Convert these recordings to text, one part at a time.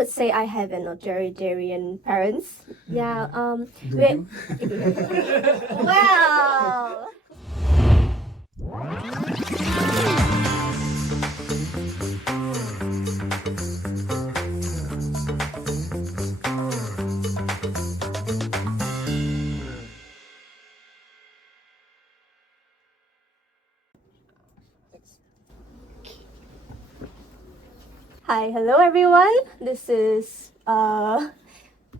would say I have an authoritarian parents. Yeah. Do we- you? Well. Hi, hello everyone. This is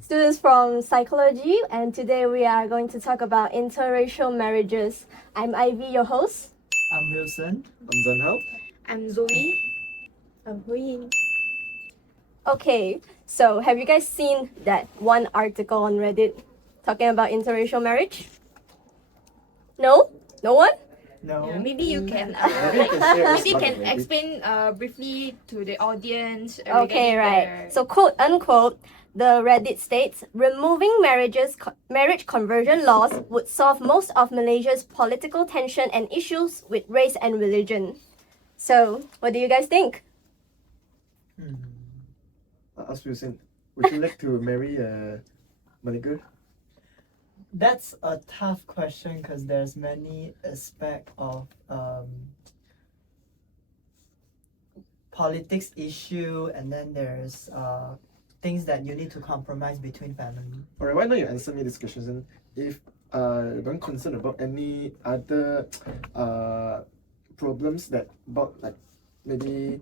students from psychology, and today we are going to talk about interracial marriages. I'm Ivy, your host. I'm Wilson. I'm Zanhao. I'm Zoe. I'm Huyin. Okay, so have you guys seen that one article on Reddit talking about interracial marriage? No? No one? No. Yeah, maybe you can Maybe you can share maybe us can about it. explain briefly to the audience. Okay, regarding right. the- So, quote unquote, the Reddit states removing marriage conversion laws would solve most of Malaysia's political tension and issues with race and religion. So, what do you guys think? Ask Wilson, would you like to marry a Malay girl? That's a tough question because there's many aspect of politics issue, and then there's things that you need to compromise between family. Alright, why don't you answer me this question? And if you don't concerned about any other problems that about like maybe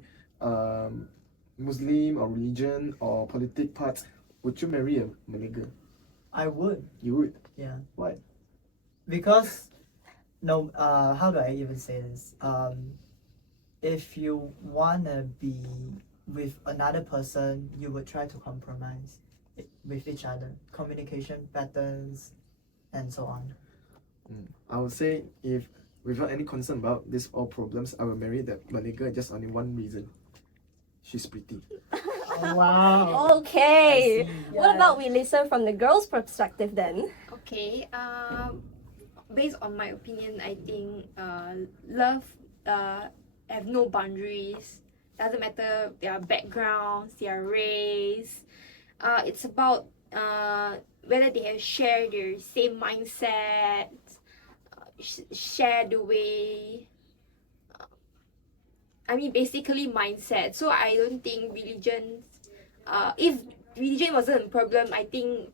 Muslim or religion or politic parts, would you marry a Malay girl? I would, You would. yeah, Why? because no, how do I even say this? If you wanna be with another person, you would try to compromise with each other, communication patterns, and so on. I would say if without any concern about these all problems, I will marry that Malay girl just only one reason. She's pretty. Wow. Okay. I see. What about we listen from the girl's perspective then? Okay. Based on my opinion, I think love have no boundaries. Doesn't matter their backgrounds, their race. It's about whether they have shared their same mindset, share the way. I mean, basically mindset. So I don't think religion. If religion wasn't a problem, I think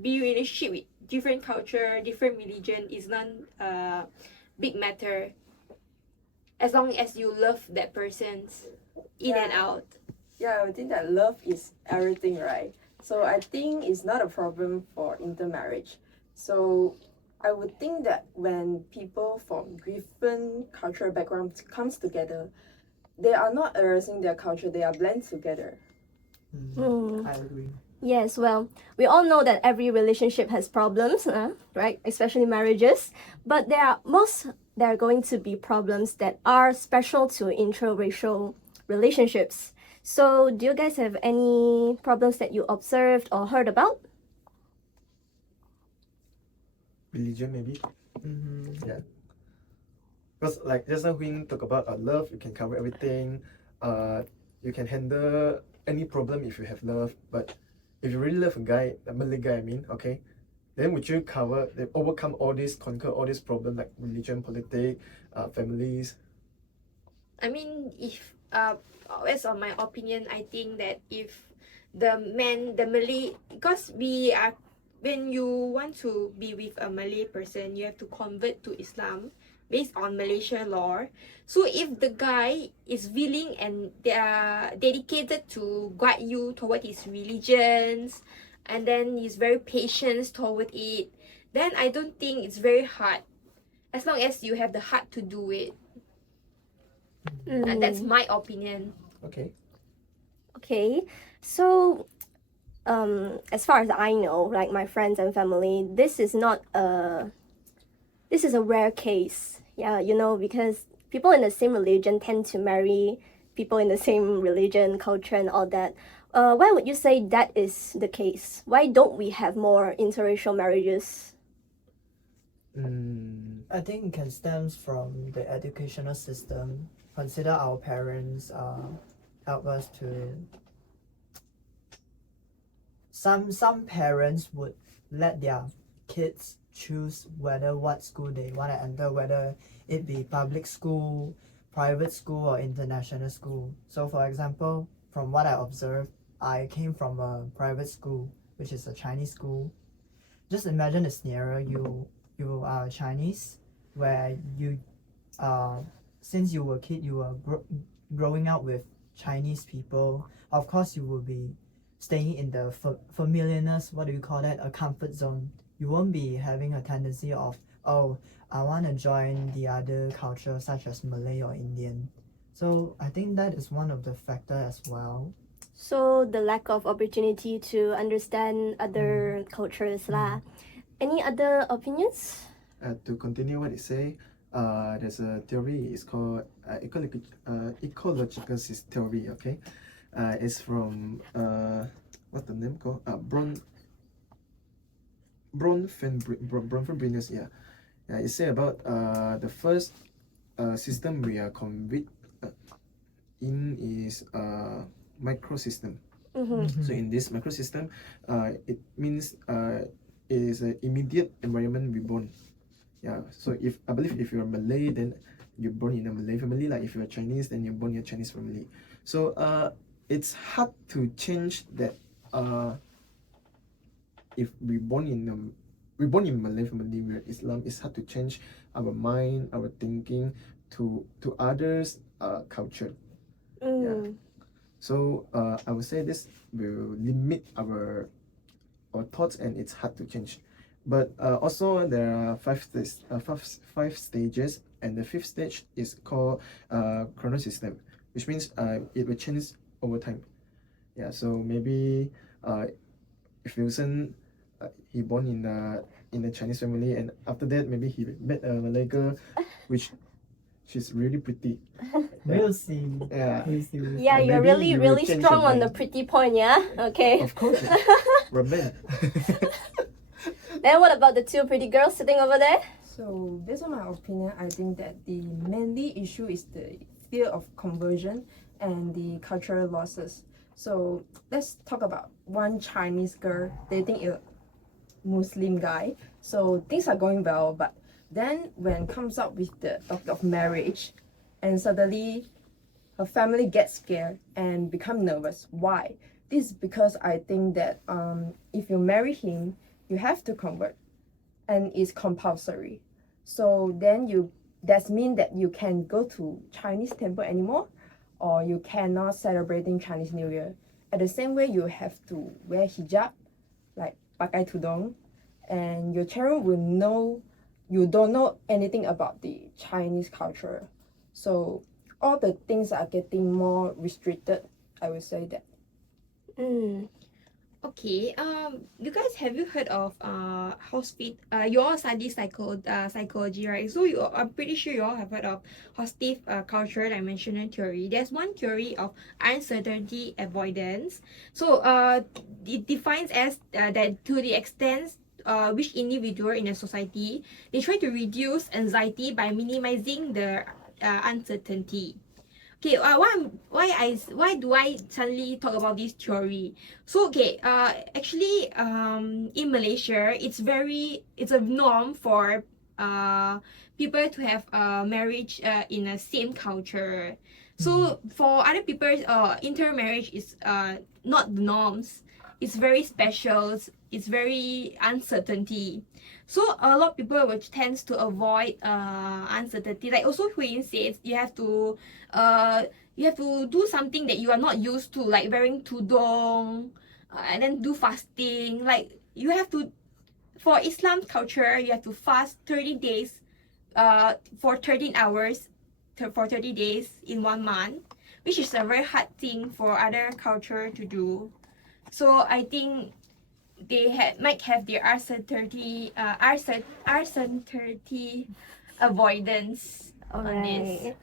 be relationship with different culture, different religion is not big matter. As long as you love that person's in and out. Yeah, I would think that love is everything, right? So I think it's not a problem for intermarriage. So I would think that when people from different cultural backgrounds comes together, they are not erasing their culture, they are blend together. Hmm. I agree. Yes, well, we all know that every relationship has problems, right? Especially marriages. But there are going to be problems that are special to interracial relationships. So, do you guys have any problems that you observed or heard about? Religion maybe? Mm-hmm. Yeah. Because like just now we talk about love, you can cover everything. You can handle any problem if you have love. But if you really love a guy, a Malay guy, I mean, okay, then would you overcome all this, conquer all these problems like religion, politics, families? I mean, if based on my opinion, I think that if the Malay, because we are, when you want to be with a Malay person, you have to convert to Islam based on Malaysia law. So if the guy is willing and they are dedicated to guide you toward his religions, and then he's very patient toward it, then I don't think it's very hard, as long as you have the heart to do it. And that's my opinion. Okay. Okay, so as far as I know, like my friends and family, this is a rare case. Yeah, because people in the same religion tend to marry people in the same religion, culture, and all that. Why would you say that is the case? Why don't we have more interracial marriages? I think it can stems from the educational system. Consider our parents help us to some parents would let their kids choose whether what school they want to enter, whether it be public school, private school, or international school. So for example, from what I observed, I came from a private school, which is a Chinese school. Just imagine a scenario: you are Chinese, where you since you were a kid, you were growing up with Chinese people. Of course, you will be staying in the familiarness. What do you call that? A comfort zone. You won't be having a tendency of, oh, I want to join the other culture such as Malay or Indian. So I think that is one of the factor as well. So the lack of opportunity to understand other cultures lah. Any other opinions? To continue what you say, there's a theory. It's called ecological theory. Okay, it's from what's the name called? Bronfenbrenner's. Yeah. It say about the first system we are convict in is microsystem. So in this microsystem, it means is an immediate environment we born. Yeah. So if I believe if you're Malay, then you're born in a Malay family. Like if you're Chinese, then you're born in a Chinese family. So it's hard to change that. If we born in Malay family, we're Islam. It's hard to change our mind, our thinking to others' culture. Yeah. So I would say this will limit our thoughts, and it's hard to change. But also there are five stages, and the fifth stage is called chrono system, which means it will change over time. Yeah. So maybe if Wilson he born in the Chinese family, and after that maybe he met a Malay girl, which she's really pretty. We'll see. Yeah. We'll see. Yeah, you're maybe really you will change strong your on the mind. pretty point, yeah? Okay. Of course. We're men. Then what about the two pretty girls sitting over there? So based on my opinion, I think that the mainly issue is the fear of conversion and the cultural losses. So let's talk about one Chinese girl dating a Muslim guy. So things are going well, but then when comes up with the topic of marriage, and suddenly her family gets scared and become nervous. Why? This is because I think that if you marry him, you have to convert, and it's compulsory. So then that means that you can go to Chinese temple anymore, or you cannot celebrating Chinese New Year. At the same way, you have to wear hijab, like pakai tudong, and your children will know you don't know anything about the Chinese culture. So all the things are getting more restricted. I would say that. Okay, you guys, have you heard of you all study psychology, right? So I'm pretty sure you all have heard of positive cultural dimensional theory. There's one theory of uncertainty avoidance. So it defines as that to the extent which individual in a society they try to reduce anxiety by minimizing the uncertainty. Okay, why do I suddenly talk about this theory? So okay, actually in Malaysia it's a norm for people to have marriage in a same culture. So for other people intermarriage is not the norms. It's very special. It's very uncertainty. So a lot of people will tend to avoid uncertainty. Like also Huyin says you have to do something that you are not used to, like wearing tudong, and then do fasting. Like you have to, for Islam culture, you have to fast 30 days, for 13 hours, for 30 days in 1 month, which is a very hard thing for other culture to do. So I think they might have their uncertainty avoidance on this.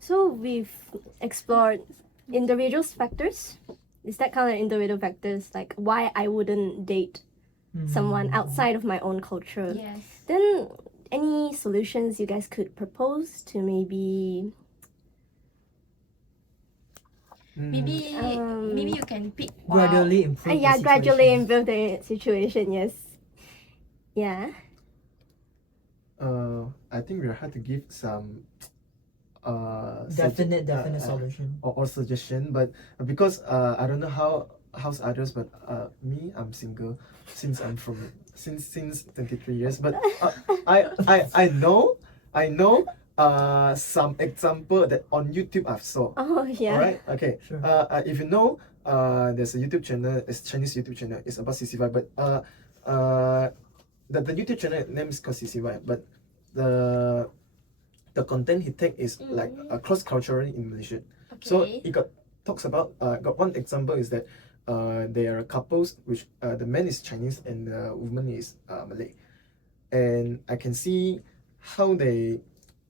So we've explored individual factors. Is that kind of individual factors, like why I wouldn't date someone outside of my own culture? Yes. Then any solutions you guys could propose to maybe Maybe maybe you can pick Gradually improve. yeah, the gradually situation. improve the situation. Yes. Yeah. I think we have to give some Definite solution. or suggestion, but because I don't know how's others, but me, I'm single since I'm from since 23 years, but I know some example that on YouTube I've saw. Oh yeah. Alright, okay. Sure. If you know, there's a YouTube channel, it's Chinese YouTube channel, it's about CCY, but the YouTube channel name is called CCY, but the content he take is like cross culturally in Malaysia. So it talks about got one example is that there are couples which the man is Chinese and the woman is Malay, and I can see how they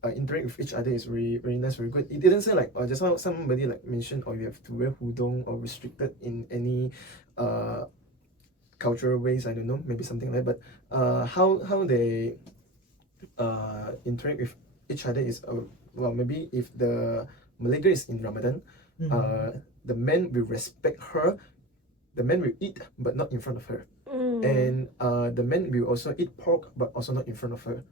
interact with each other is very very nice, very good. It didn't say like just now somebody like mentioned, or you have to wear hudong or restricted in any cultural ways. I don't know, maybe something like that. But how they interact with each other is well, maybe if the Malay girl is in Ramadan, the man will respect her. The man will eat, but not in front of her. And the man will also eat pork, but also not in front of her.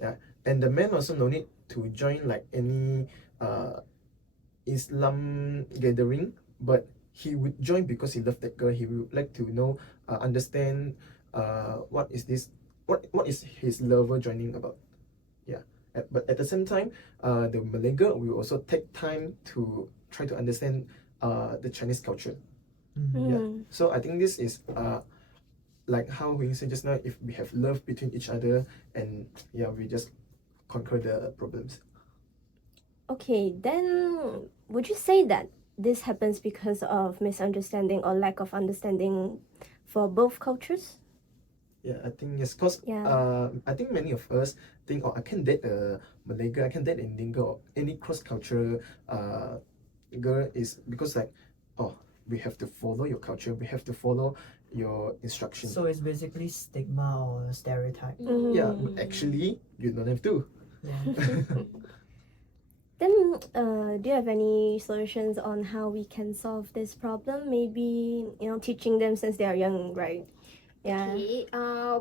Yeah, and the man also no need to join like any Islam gathering, but he would join because he loved that girl. He would like to know, understand, what is this, what is his lover joining about. Yeah, but at the same time, the Malay girl will also take time to try to understand the Chinese culture. Yeah, so I think this is like how we said just now, if we have love between each other, and yeah, we just conquer the problems. Okay, then would you say that this happens because of misunderstanding or lack of understanding for both cultures? Yeah, I think yes, cause I think many of us think, oh, I can date a Malay girl, I can date an Indian girl, or any cross cultural girl, is because like, oh, we have to follow your culture, we have to follow your instructions. So it's basically stigma or stereotype. Yeah, but actually you don't have to. Yeah. Then, do you have any solutions on how we can solve this problem? Maybe, teaching them since they are young, right? Yeah. Okay,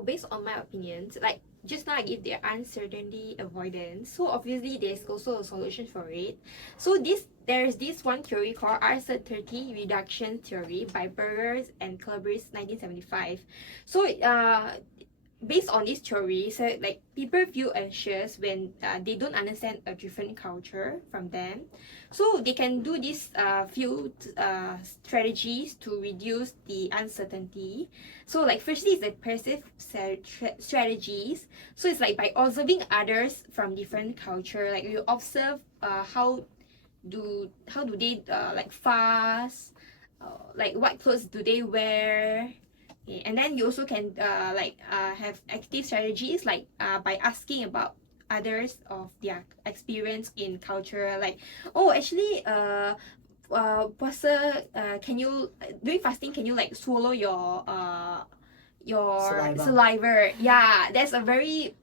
based on my opinions, like just now I give the uncertainty avoidance. So obviously there's also a solution for it. So there's this one theory called uncertainty reduction theory by Burgers and Clubbers 1975. So based on this theory, so like people feel anxious when they don't understand a different culture from them. So they can do these few strategies to reduce the uncertainty. So like firstly is the passive strategies. So it's like by observing others from different culture, like you observe how do they like fast, like what clothes do they wear. Okay, and then you also can have active strategies like by asking about others of their experience in culture, like, oh, actually puasa, can you during fasting, can you like swallow your saliva? Yeah, that's a very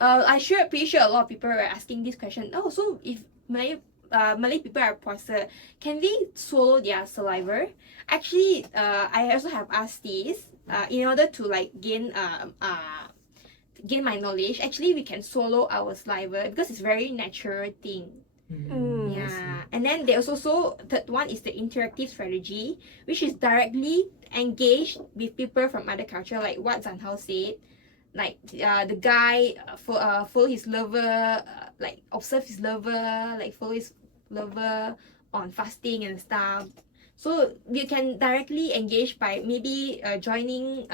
pretty sure a lot of people are asking this question. Oh, so if Malay people are puasa, can they swallow their saliva? Actually, I also have asked this in order to like gain my knowledge. Actually, we can swallow our saliva because it's very natural thing. Yeah, and then there's also third one is the interactive strategy, which is directly engaged with people from other culture, like what Zanhao said. Like the guy follow his lover, like observe his lover, like follow his lover on fasting and stuff. So you can directly engage by maybe joining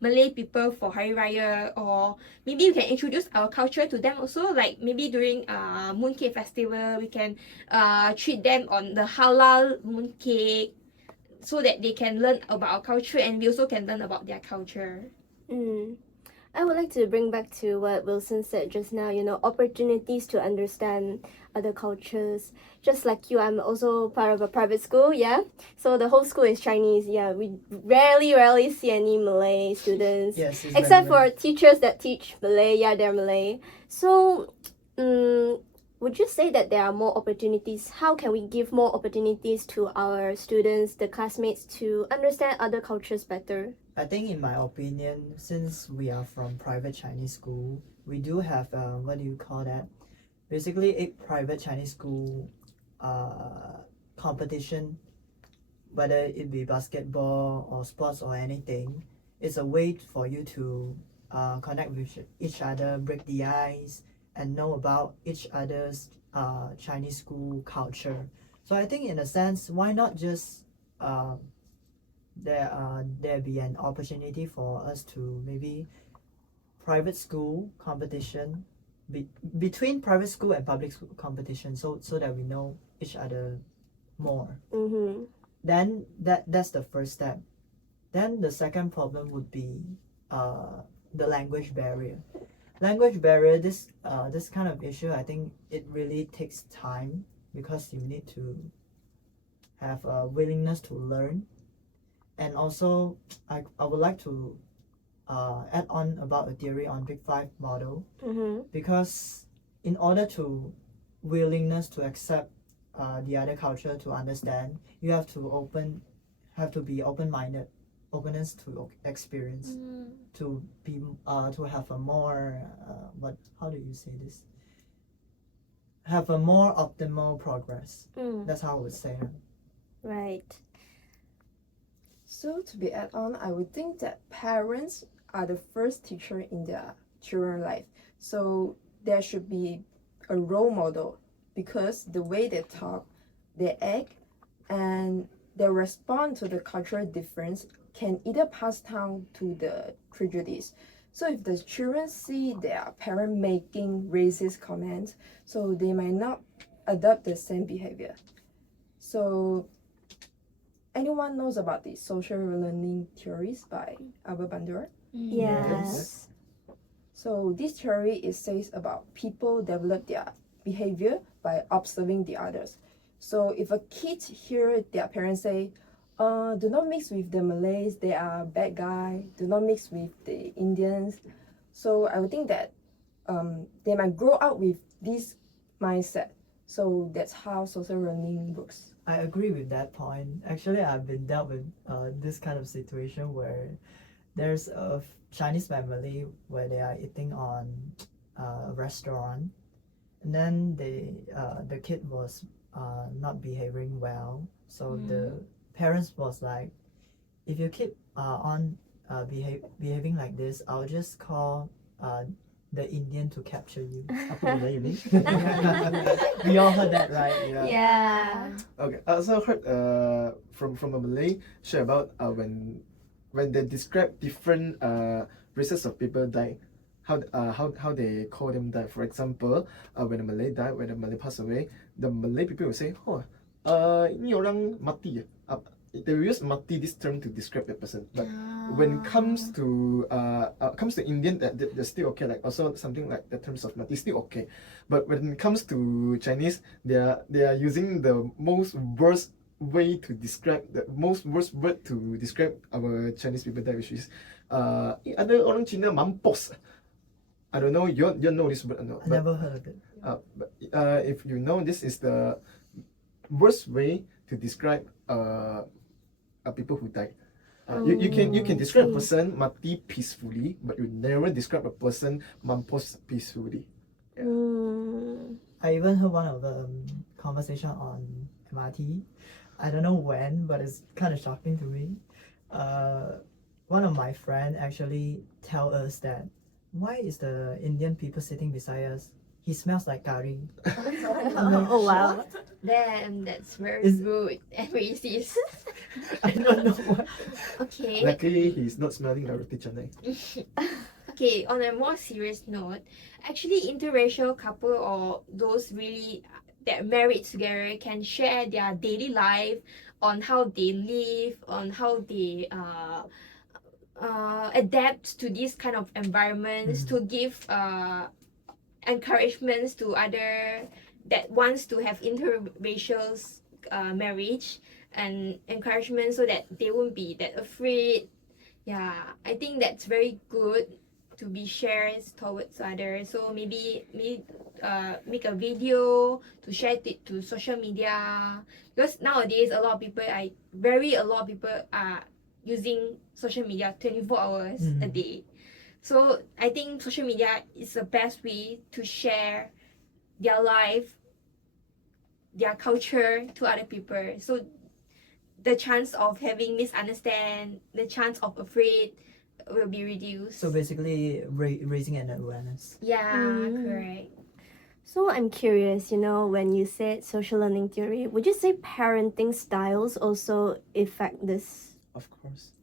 Malay people for Hari Raya, or maybe you can introduce our culture to them also. Like maybe during mooncake festival, we can treat them on the halal mooncake, so that they can learn about our culture and we also can learn about their culture. I would like to bring back to what Wilson said just now, opportunities to understand other cultures. Just like you, I'm also part of a private school, yeah? So the whole school is Chinese, yeah. We rarely see any Malay students. Yes, except for teachers that teach Malay, yeah, they're Malay. So, would you say that there are more opportunities? How can we give more opportunities to our students, the classmates, to understand other cultures better? I think, in my opinion, since we are from private Chinese school, we do have what do you call that? Basically, a private Chinese school competition, whether it be basketball or sports or anything. It's a way for you to connect with each other, break the ice, and know about each other's Chinese school culture. So I think, in a sense, why not just there be an opportunity for us to maybe private school competition between private school and public school competition, so that we know each other more. Mm-hmm. Then that's the first step. Then the second problem would be the language barrier. Language barrier, this kind of issue, I think it really takes time, because you need to have a willingness to learn. And also, I would like to add on about a theory on Big Five model, Mm-hmm. because in order to willingness to accept the other culture, to understand, you have to be open-minded, openness to experience, to be to have a more how do you say this? Have a more optimal progress. That's how I would say it. Right. So to be add on, I would think that parents are the first teacher in their children's life. So there should be a role model, because the way they talk, they act, and they respond to the cultural difference can either pass down to the prejudice. So if the children see their parent making racist comments, so they might not adopt the same behavior. So anyone knows about the social learning theories by Albert Bandura? Yes. So this theory, it says about people develop their behavior by observing the others. So if a kid hear their parents say, do not mix with the Malays, they are bad guy, do not mix with the Indians. So I would think that they might grow up with this mindset. So that's how social learning works. I agree with that point. Actually, I've been dealt with this kind of situation where there's a Chinese family where they are eating on a restaurant, and then the kid was not behaving well. So the parents was like, if you keep on behaving like this, I'll just call the Indian to capture you. Apa benda ini? We all heard that, right? Yeah. Okay, I also heard from a Malay share about when they describe different races of people die, how they call them die. For example, when a Malay die, when a Malay pass away, the Malay people will say, oh, ini orang mati ya. They will use mati, this term, to describe that person. But when comes to Indian, they're still okay. Like also something like the terms of mati, still okay. But when it comes to Chinese, they are using the most worst way to describe, the most worst word to describe our Chinese people there, which is ada orang Cina mampus. I don't know, you know this word or not? I never heard of it. But if you know, this is the worst way to describe people who died. You can describe a person mati peacefully, but you never describe a person mampus peacefully. Yeah. I even heard one of the conversation on MRT. I don't know when, but it's kind of shocking to me. One of my friend actually tell us that, why is the Indian people sitting beside us? He smells like curry. Oh wow. Damn, that's very Is- rude and racist. I don't know why. Okay. Luckily, he's not smelling like roti canai. Okay, on a more serious note, actually interracial couple or those really that married together can share their daily life, on how they live, on how they adapt to these kind of environments, to give encouragements to other that wants to have interracial marriage, and encouragement so that they won't be that afraid. Yeah, I think that's very good to be shared towards others. So maybe make a video to share it to social media, because nowadays a lot of people are using social media 24 hours a day. So I think social media is the best way to share their life, their culture to other people. So the chance of having misunderstand, the chance of afraid will be reduced. So basically, raising an awareness. Yeah, Mm. correct. So I'm curious, when you said social learning theory, would you say parenting styles also affect this? Of course.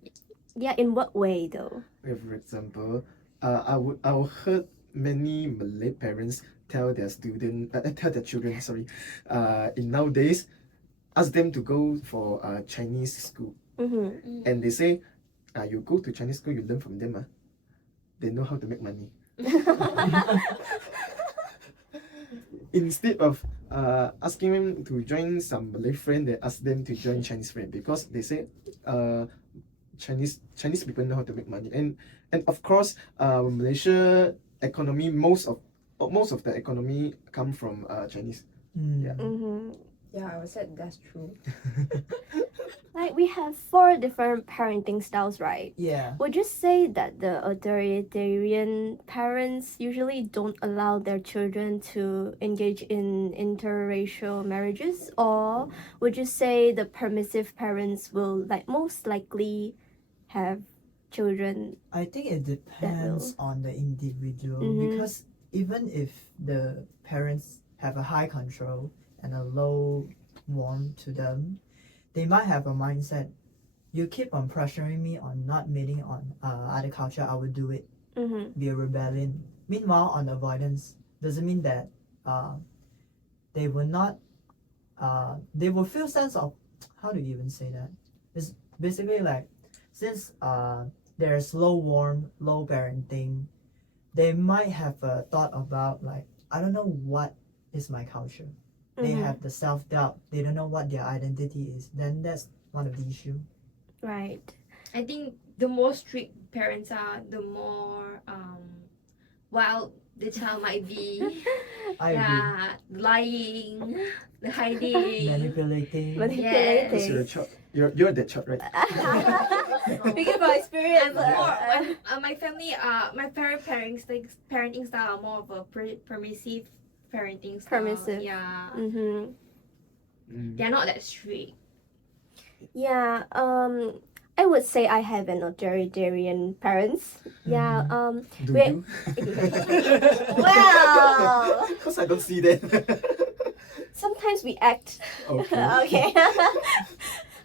Yeah, in what way though? For example, I would heard many Malay parents tell their children, sorry, in nowadays, ask them to go for Chinese school, Mm-hmm. and they say, you go to Chinese school, you learn from them, they know how to make money. Instead of asking them to join some Malay friend, they ask them to join Chinese friend, because they say Chinese people know how to make money, and of course Malaysia economy, most of the economy come from Chinese. Yeah. Mm-hmm. Yeah, I would say that's true. Like we have 4 different parenting styles, right? Yeah. Would you say that the authoritarian parents usually don't allow their children to engage in interracial marriages, or would you say the permissive parents will most likely have children? I think it depends on the individual, Mhm. because even if the parents have a high control and a low warmth to them, they might have a mindset, you keep on pressuring me on not meeting on other culture, I will do it. Mm-hmm. Be a rebellion. Meanwhile, on avoidance doesn't mean that they will not they will feel sense of, how do you even say that? It's basically like, since there's low warmth, low parenting, they might have a thought about like, I don't know what is my culture. They Mhm. have the self-doubt, they don't know what their identity is. Then that's one of the issue. Right. I think the more strict parents are, the more wild the child might be. I agree. Yeah, lying, the hiding. Manipulating. Manipulating. Because you're a child. You're that child, right? Speaking from experience, My family, my parenting style are more of a permissive parenting style. Permissive. Yeah, mm-hmm. they're not that strict. Yeah, I would say I have an authoritarian parents. Yeah, Do we- you? Well, Because I don't see that. sometimes we act. Okay. Okay.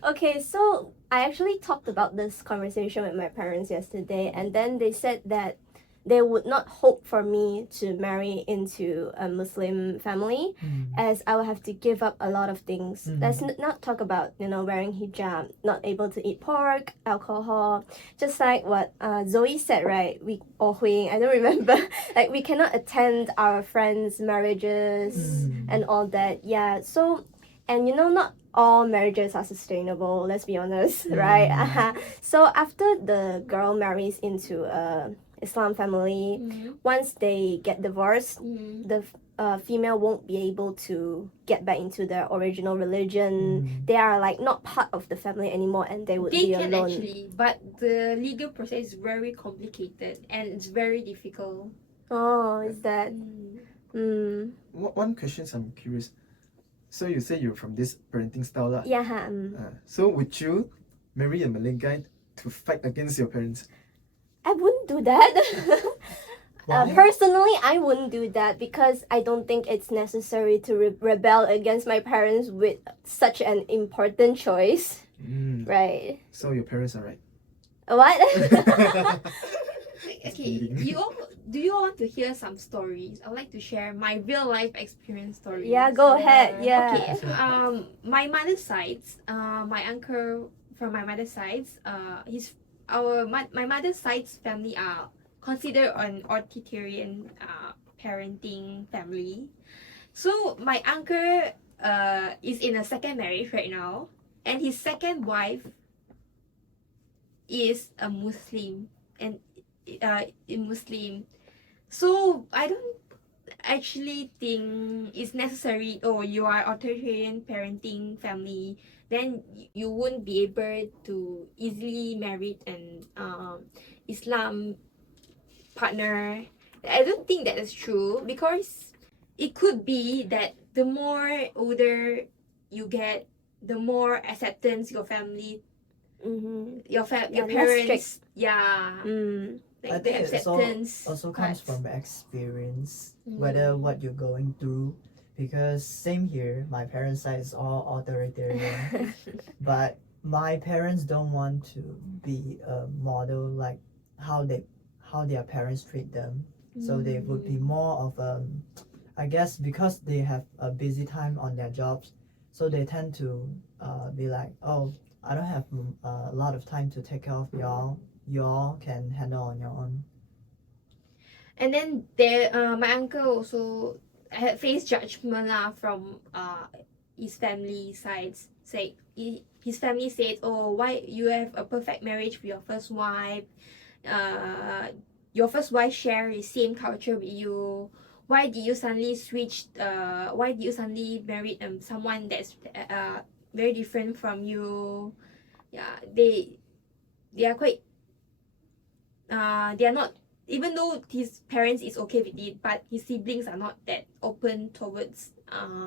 Okay, so I actually talked about this conversation with my parents yesterday, and then they said that they would not hope for me to marry into a Muslim family, as I will have to give up a lot of things. Let's not talk about, wearing hijab, not able to eat pork, alcohol, just like what Zoe said, right? Or Hui, I don't remember. Like, we cannot attend our friends' marriages and all that. Yeah, so, and not all marriages are sustainable, let's be honest, right? So after the girl marries into a Islam family, once they get divorced, the female won't be able to get back into their original religion. They are like not part of the family anymore, and they would They be can alone. actually, but the legal process is very complicated and it's very difficult. Oh, is that? One question I'm curious. So you say you're from this parenting style, lah. Yeah. So would you marry a Malay guy to fight against your parents? I wouldn't do that. Why? Personally, I wouldn't do that because I don't think it's necessary to rebel against my parents with such an important choice. Right. So your parents are right. What? Okay, do you want to hear some stories? I would like to share my real life experience stories. Yeah, go ahead. Yeah. Okay. My mother's sides, my uncle from my mother's sides, my mother's side's family are considered an authoritarian parenting family. So my uncle is in a second marriage right now, and his second wife is a Muslim, and in Muslim. So I don't actually think it's necessary. Oh, you are authoritarian parenting family, then you won't be able to easily marry an Islam partner. I don't think that is true, because it could be that the more older you get, the more acceptance your family, your Yeah, less parents, yeah, Mm. I like the think it's acceptance also comes part. from experience, whether what you're going through. Because same here, my parents' side is all authoritarian, but my parents don't want to be a model like how their parents treat them. So they would be more of I guess because they have a busy time on their jobs, so they tend to be like, oh, I don't have a lot of time to take care of y'all. Y'all can handle on your own. And then there, my uncle also had faced judgment lah from his family sides. Say his family said, "Oh, why you have a perfect marriage with your first wife? Your first wife share the same culture with you. Why did you suddenly switch? Why did you suddenly marry someone that's very different from you? Yeah, they are quite they are not, even though his parents is okay with it, but his siblings are not that open towards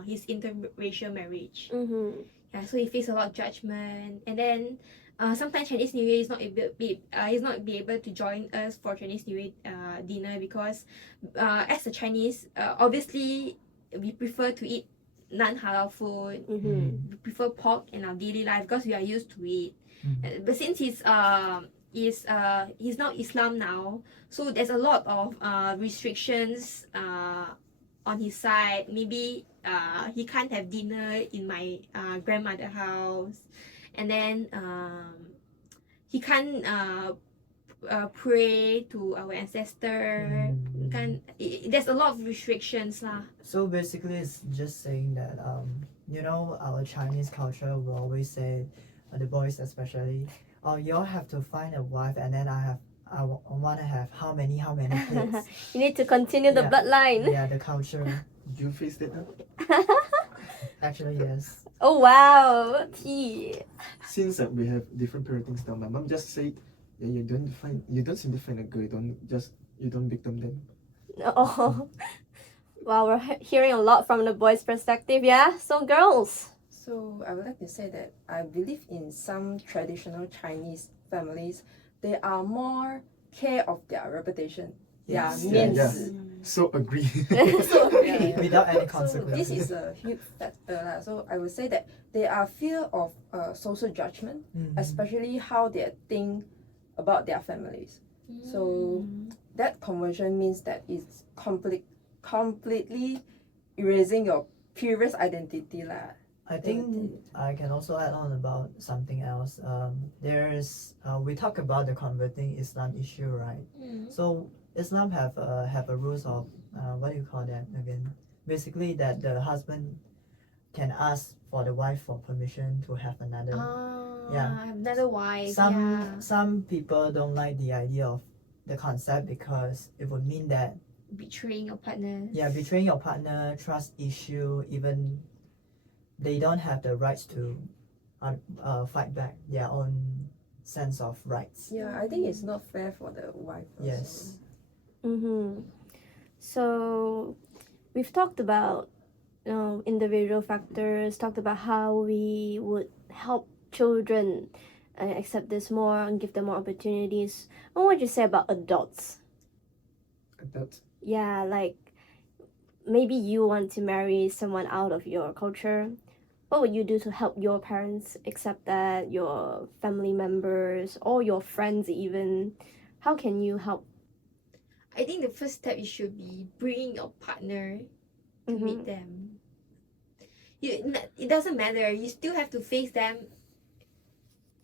his interracial marriage. Yeah, so he faced a lot of judgment. And then sometimes Chinese New Year is not he's not be able to join us for Chinese New Year dinner, because as a Chinese, obviously we prefer to eat non-halal food. We prefer pork in our daily life because we are used to it. But since he's not Islam now, so there's a lot of restrictions on his side. Maybe he can't have dinner in my grandmother's house, and then he can't pray to our ancestor. There's a lot of restrictions lah. So basically, it's just saying that our Chinese culture will always say, the boys especially, oh, you all have to find a wife, and then I want to have how many kids. You need to continue the Yeah. bloodline. Yeah, the culture. Do you face that now? Actually, yes. Oh wow, T. Since we have different parenting style, my mom just said, yeah, you don't seem to find a girl. You don't victim them. Oh. Wow, we're hearing a lot from the boys' perspective, yeah? So girls. So I would like to say that I believe in some traditional Chinese families, they are more care of their reputation. Yes. Yeah, Yeah, means. yeah. So agree. So, yeah. Without any So consequences. this is a huge factor lah. So I would say that they are fear of social judgment, especially how they think about their families. So that conversion means that it's completely erasing your previous identity lah. I think I can also add on about something else. We talk about the converting Islam issue, right? So Islam have a rules of what do you call that again? Basically, that the husband can ask for the wife for permission to have another. Another wife. Some people don't like the idea of the concept because it would mean that Betraying your partner. Yeah, betraying your partner, trust issue, even they don't have the rights to fight back their own sense of rights. Yeah, I think it's not fair for the wife also. Yes. So we've talked about individual factors, talked about how we would help children accept this more and give them more opportunities. What would you say about adults? Adults. Yeah, like maybe you want to marry someone out of your culture. What would you do to help your parents accept that, your family members, or your friends even? How can you help? I think the first step it should be bringing your partner to meet them. It doesn't matter. You still have to face them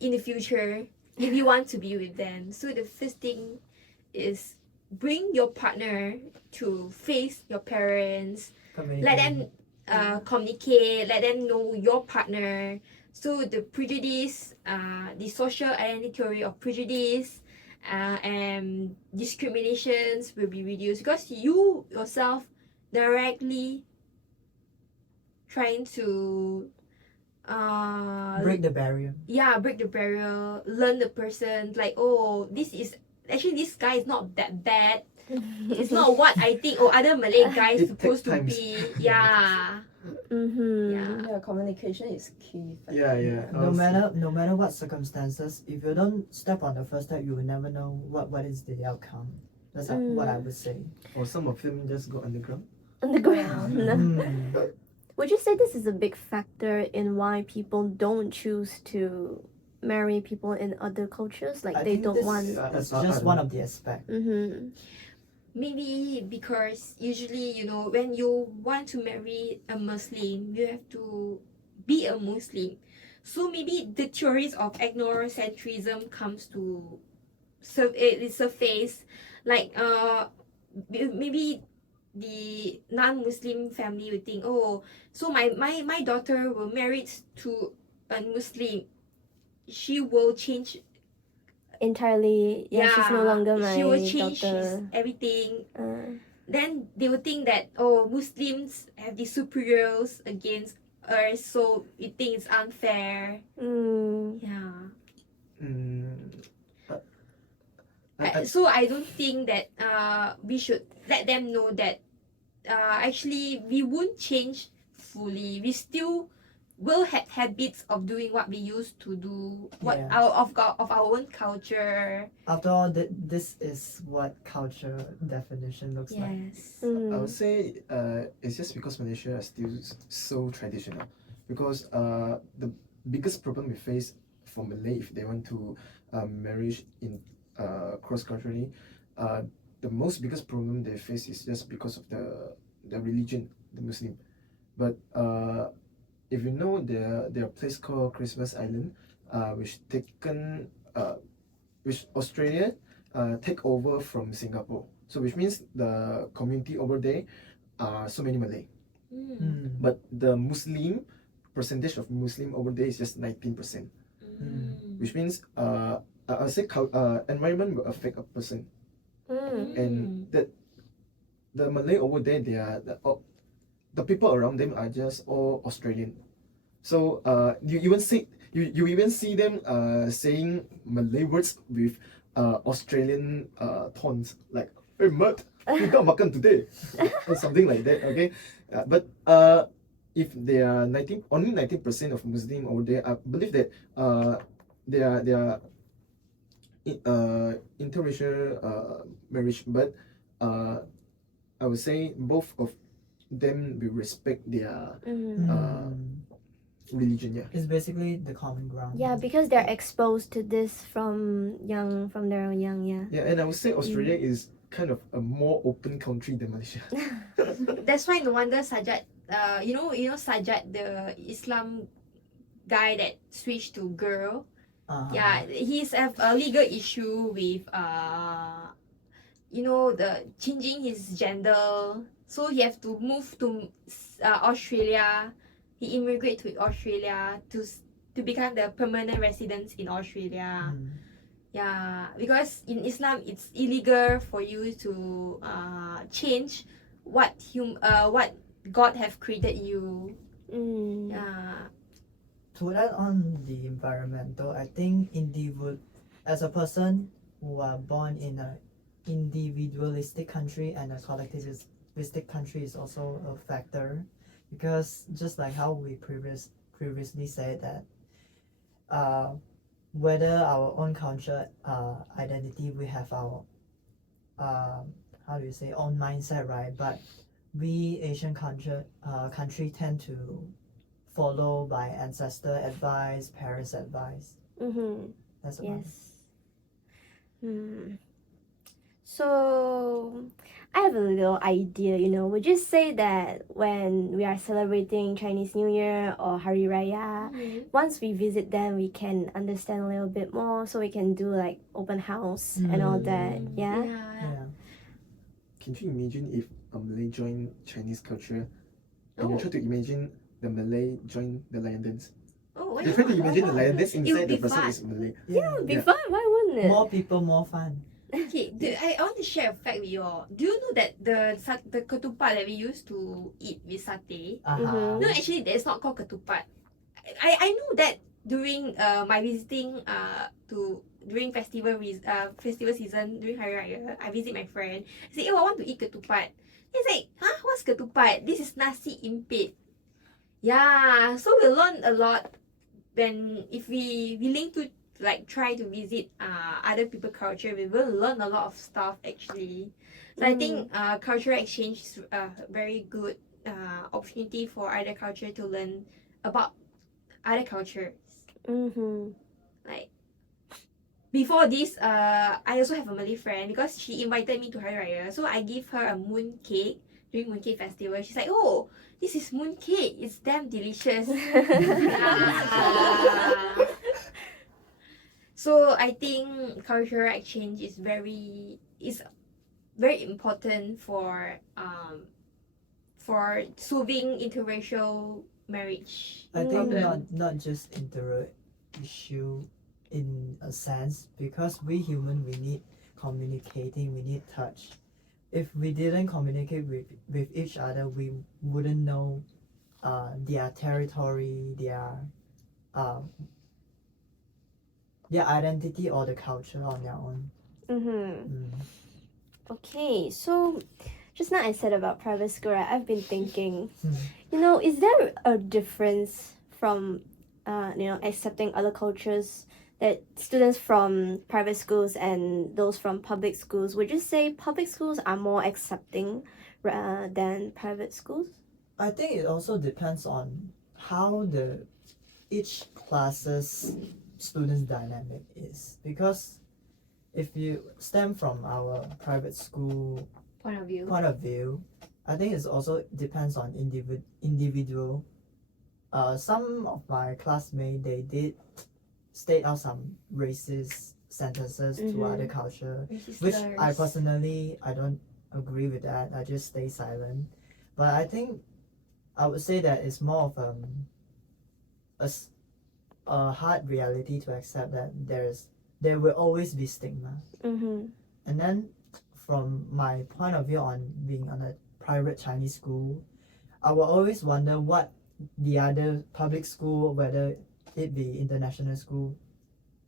in the future if you want to be with them. So the first thing is bring your partner to face your parents. Let them communicate. Let them know your partner. So the prejudice, the social identity theory of prejudice, and discriminations will be reduced because you yourself directly trying to Break the barrier. break the barrier, learn the person, like, oh, this guy is not that bad. It's not what I think other Malay guys It supposed to takes be. Yeah. Mm-hmm. Yeah, communication is key. Yeah. No matter what circumstances, if you don't step on the first step, you will never know what is the outcome. That's what I would say. Or some of them just go underground. Underground. Mm. Would you say this is a big factor in why people don't choose to marry people in other cultures? Like I they think don't this want. is I just don't one know. of the aspects. Mm-hmm. Maybe because usually, when you want to marry a Muslim, you have to be a Muslim. So maybe the theories of ethnocentrism comes to surface. Like maybe the non-Muslim family will think, oh, so my daughter will marry to a Muslim. She will change. Entirely. Yeah, she's no longer my she will change his daughter. everything. Uh, Then they will think that, oh, Muslims have the superiors against us, so we think it's unfair. Yeah. So I don't think that we should let them know that actually we won't change fully. We still will have habits of doing what we used to do, Yeah. of our own culture. After all, this is what culture definition looks like. Yes. I would say it's just because Malaysia is still so traditional. Because the biggest problem we face for Malay, if they want to marry in cross culturally, the most biggest problem they face is just because of the religion, the Muslim. But if you know there are place called Christmas Island, which Australia take over from Singapore. So which means the community over there are so many Malay. But the Muslim percentage of Muslim over there is just 19%. Which means I'll say environment will affect a person. And that the Malay over there, they are the people around them are just all Australian. So you even see them saying Malay words with Australian tones, like "Hey mate, we got makan today," or something like that. Okay, but if there are only 19% of Muslim over there, I believe that they are interracial marriage, but I would say both of them will respect their religion. Yeah. It's basically the common ground. yeah, because they're exposed to this from their young. Yeah. Yeah, and I would say Australia is kind of a more open country than Malaysia. That's why no wonder Sajad, you know Sajad, the Islam guy that switched to girl. Yeah, he's have a legal issue with the changing his gender. So he have to move to Australia. He immigrate to Australia to become the permanent residence in Australia. Yeah, because in Islam it's illegal for you to change what God have created you. Yeah. To add on the environmental, I think as a person who are born in an individualistic country and a collectivistic country is also a factor, because just like how we previously said that whether our own culture identity, we have our own mindset, right? But we Asian country tend to follow by ancestor advice, parents advice. That's about it. Yes. So I have a little idea, would you say that when we are celebrating Chinese New Year or Hari Raya, once we visit them, we can understand a little bit more, so we can do like open house and all that, yeah? Yeah. Can you imagine if a Malay join Chinese culture and you try to imagine the Malay join the lion dance? Oh, You try to imagine the lion dance It would inside be the person fun. is Malay. Yeah, it would be Yeah. fun, why wouldn't More people, more fun. Okay, I want to share a fact with you all. Do you know that the ketupat that we used to eat with satay? Uh-huh. No, actually, that's not called ketupat. I know that during my visiting during festival season during Hari Raya, I visit my friend. I say, oh, I want to eat ketupat. He's like, huh, what's ketupat? This is nasi impit. Yeah, so we learn a lot when if we willing to like try to visit other people culture, we will learn a lot of stuff actually. So I think cultural exchange is a very good opportunity for other culture to learn about other cultures. Like before this, I also have a Malay friend because she invited me to Hari Raya, so I give her a moon cake during Moon Cake Festival. She's like, oh, this is moon cake. It's damn delicious. So I think cultural exchange is very important for solving interracial marriage I think problem. not just issue in a sense, because we human, we need communicating, we need touch. If we didn't communicate with each other, we wouldn't know their territory, their identity or the culture on their own. Okay, so just now I said about private school, right? I've been thinking, is there a difference from, accepting other cultures, that students from private schools and those from public schools? Would you say public schools are more accepting than private schools? I think it also depends on how each class's students dynamic is, because if you stem from our private school Point of view, I think it also depends on individual. Some of my classmates, they did state out some racist sentences to other culture, which I personally, I don't agree with that. I just stay silent. But I think I would say that it's more of a hard reality to accept that there will always be stigma. And then from my point of view on being on a private Chinese school, I will always wonder what the other public school, whether it be international school,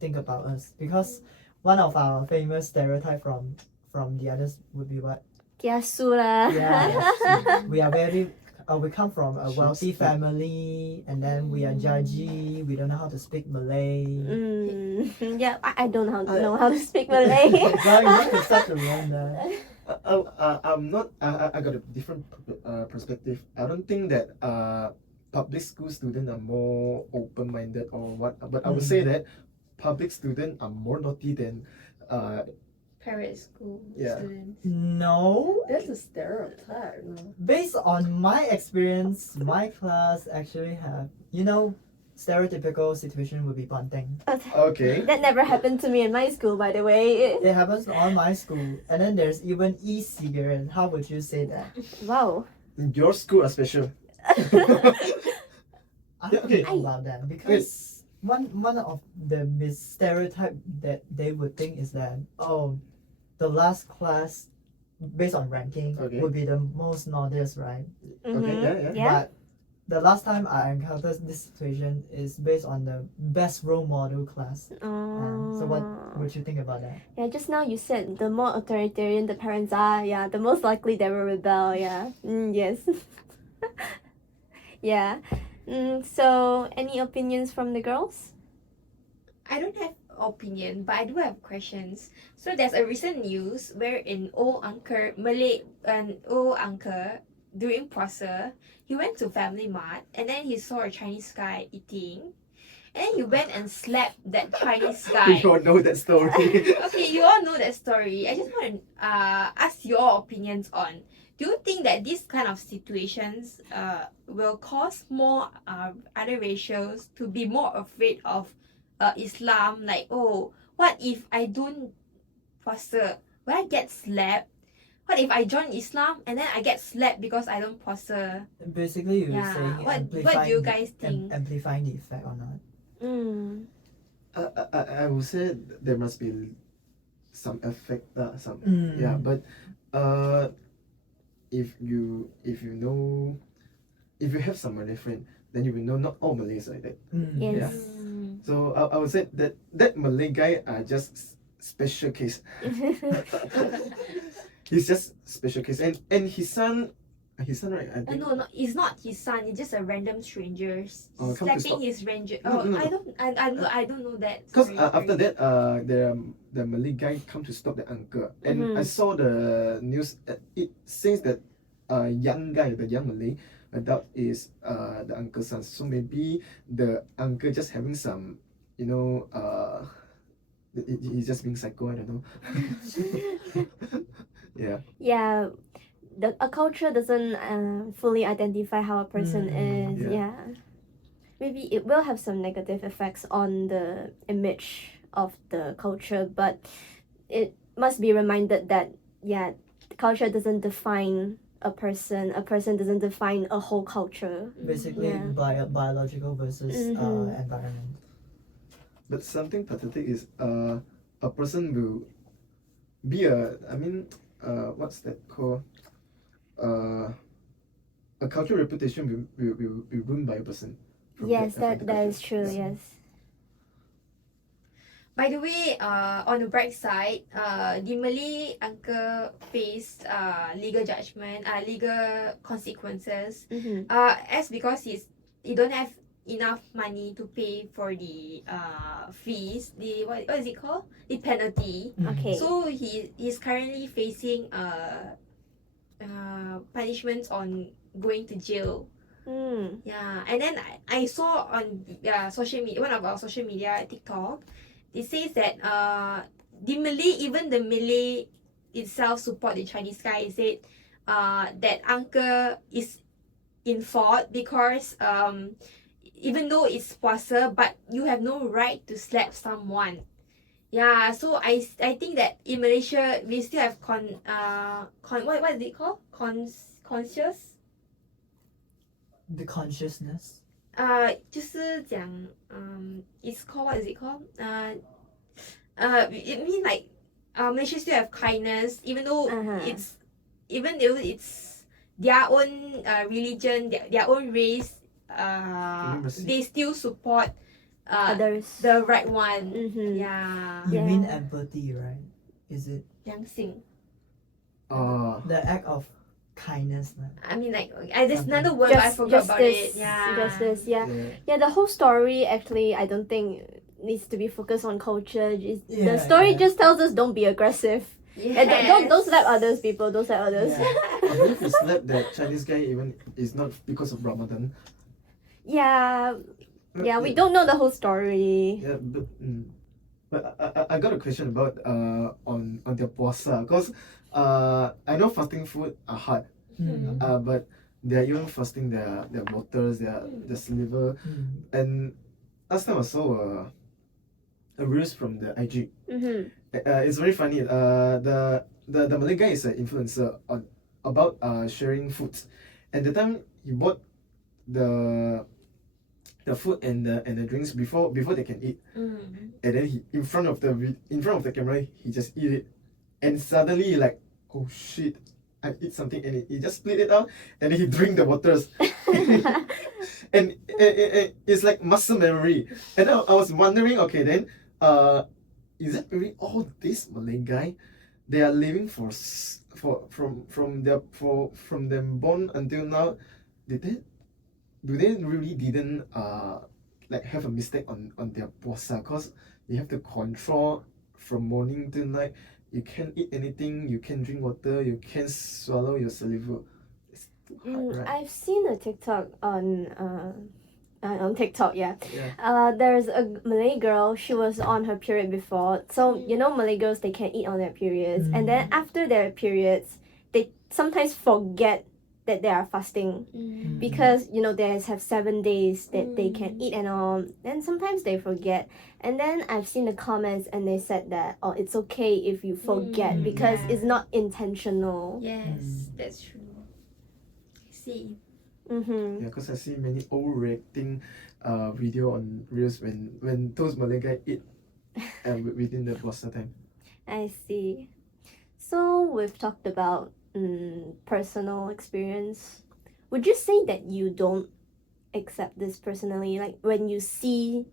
think about us, because one of our famous stereotype from the others would be what? Kiasu lah. Yeah, we are very we come from a wealthy family, and then we are judgy, we don't know how to speak Malay. Yeah, I don't know how to speak Malay. Well, you have to start to learn that. I'm not. I got a different perspective. I don't think that public school students are more open-minded or what, but I would say that public students are more naughty than private school Yeah. students. No, That's a stereotype. No? based on my experience, my class actually have, stereotypical situation would be bunting. Okay. That never happened to me in my school, by the way. It happens on my school, and then there's even e-cigarette. How would you say that? Wow. Your school are special. I Yeah, don't okay. know about that, because one of the stereotype that they would think is that, oh, the last class based on ranking Okay. would be the most naughtiest, right? Okay. Yeah. Yeah. But the last time I encountered this situation is based on the best role model class. So what would you think about that? Yeah, just now you said the more authoritarian the parents are, yeah, the most likely they will rebel, yeah. Yes. Yeah. So, any opinions from the girls? I don't have opinion, but I do have questions. So there's a recent news where an old uncle during puasa, he went to Family Mart and then he saw a Chinese guy eating, and then he went and slapped that Chinese guy. We all know that story. Okay, you all know that story. I just want to ask your opinions on. Do you think that this kind of situations will cause more other racials to be more afraid of Islam? Like, oh, what if I don't puasa? Will I get slapped? What if I join Islam and then I get slapped because I don't puasa? Basically, you're Yeah. saying What do you guys think? amplifying the effect or not? I would say there must be some effect, some Mm. yeah. But if you know, if you have some Malay friend, then you will know not all Malays like that. Yes. So I would say that Malay guy are just special case. He's just special case, and his son right? I think. No, it's not his son. It's just a random stranger Oh, come to slapping stop. his ranger. No, Oh, no, no. I don't know that. Because Sorry, after sorry. that, the Malay guy come to stop the uncle, and I saw the news. It says that young guy, the young Malay adult is the uncle's son. So maybe the uncle just having some, he's just being psycho. I don't know. Yeah. Yeah, a culture doesn't fully identify how a person is. Yeah. Maybe it will have some negative effects on the image of the culture, but it must be reminded that culture doesn't define a person. A person doesn't define a whole culture. Basically, biological versus environment. But something pathetic is a person will be what's that called? A cultural reputation will be ruined by a person. Yes, that is true. Yes. By the way, on the bright side, the Malay uncle faced legal judgment, legal consequences. As because he don't have enough money to pay for the fees, the what is it called? The penalty. Okay. So he's currently facing punishments on going to jail. Yeah, and then I saw on social media, one of our social media, TikTok, it says that even the Malay itself support the Chinese guy. It said that uncle is in fault because even though it's puasa, but you have no right to slap someone. Yeah, so I think that in Malaysia we still have what is it called? Conscious. The consciousness. 就是讲 it's called, what is it called? It mean like Malaysia still have kindness even though it's their own religion, their own race, they still support Others. the right one. Yeah. You mean empathy, right? Is it 良性. the act of kindness? I mean, like, there's another word, but I forgot about it. Justice. Yeah. The whole story actually, I don't think needs to be focused on culture. The story just tells us don't be aggressive. Yes. Don't slap others, people. Don't slap others. I believe he slapped that Chinese guy even is not because of Ramadan. Yeah, we don't know the whole story. Yeah, but I got a question about on their puasa, because I know fasting food are hard, but they're even fasting their waters, their sliver, and last time I saw a reels from the IG. It's very funny. The Malay guy is an influencer about sharing foods, and the time he bought the food and the drinks before they can eat, and then he in front of the camera he just eat it, and suddenly like, oh shit, I eat something, and he just split it out and then he drink the waters. and it's like muscle memory, and I was wondering, okay then is it really all this Malay guy they are living from them born until now, do they really didn't like have a mistake on their puasa, cause you have to control from morning till night. You can't eat anything, you can't drink water, you can't swallow your saliva. It's too hard, right? I've seen a TikTok on TikTok, there's a Malay girl. She was on her period before, so Malay girls, they can eat on their periods, and then after their periods they sometimes forget that they are fasting, because they have 7 days that they can eat and all, and sometimes they forget. And then I've seen the comments and they said that it's okay if you forget, because it's not intentional. Yes, that's true. I see. Mm-hmm. Yeah, because I see many overreacting video on reels when those Malay guy eat within the pasta time. I see. So we've talked about personal experience. Would you say that you don't accept this personally? Like when you see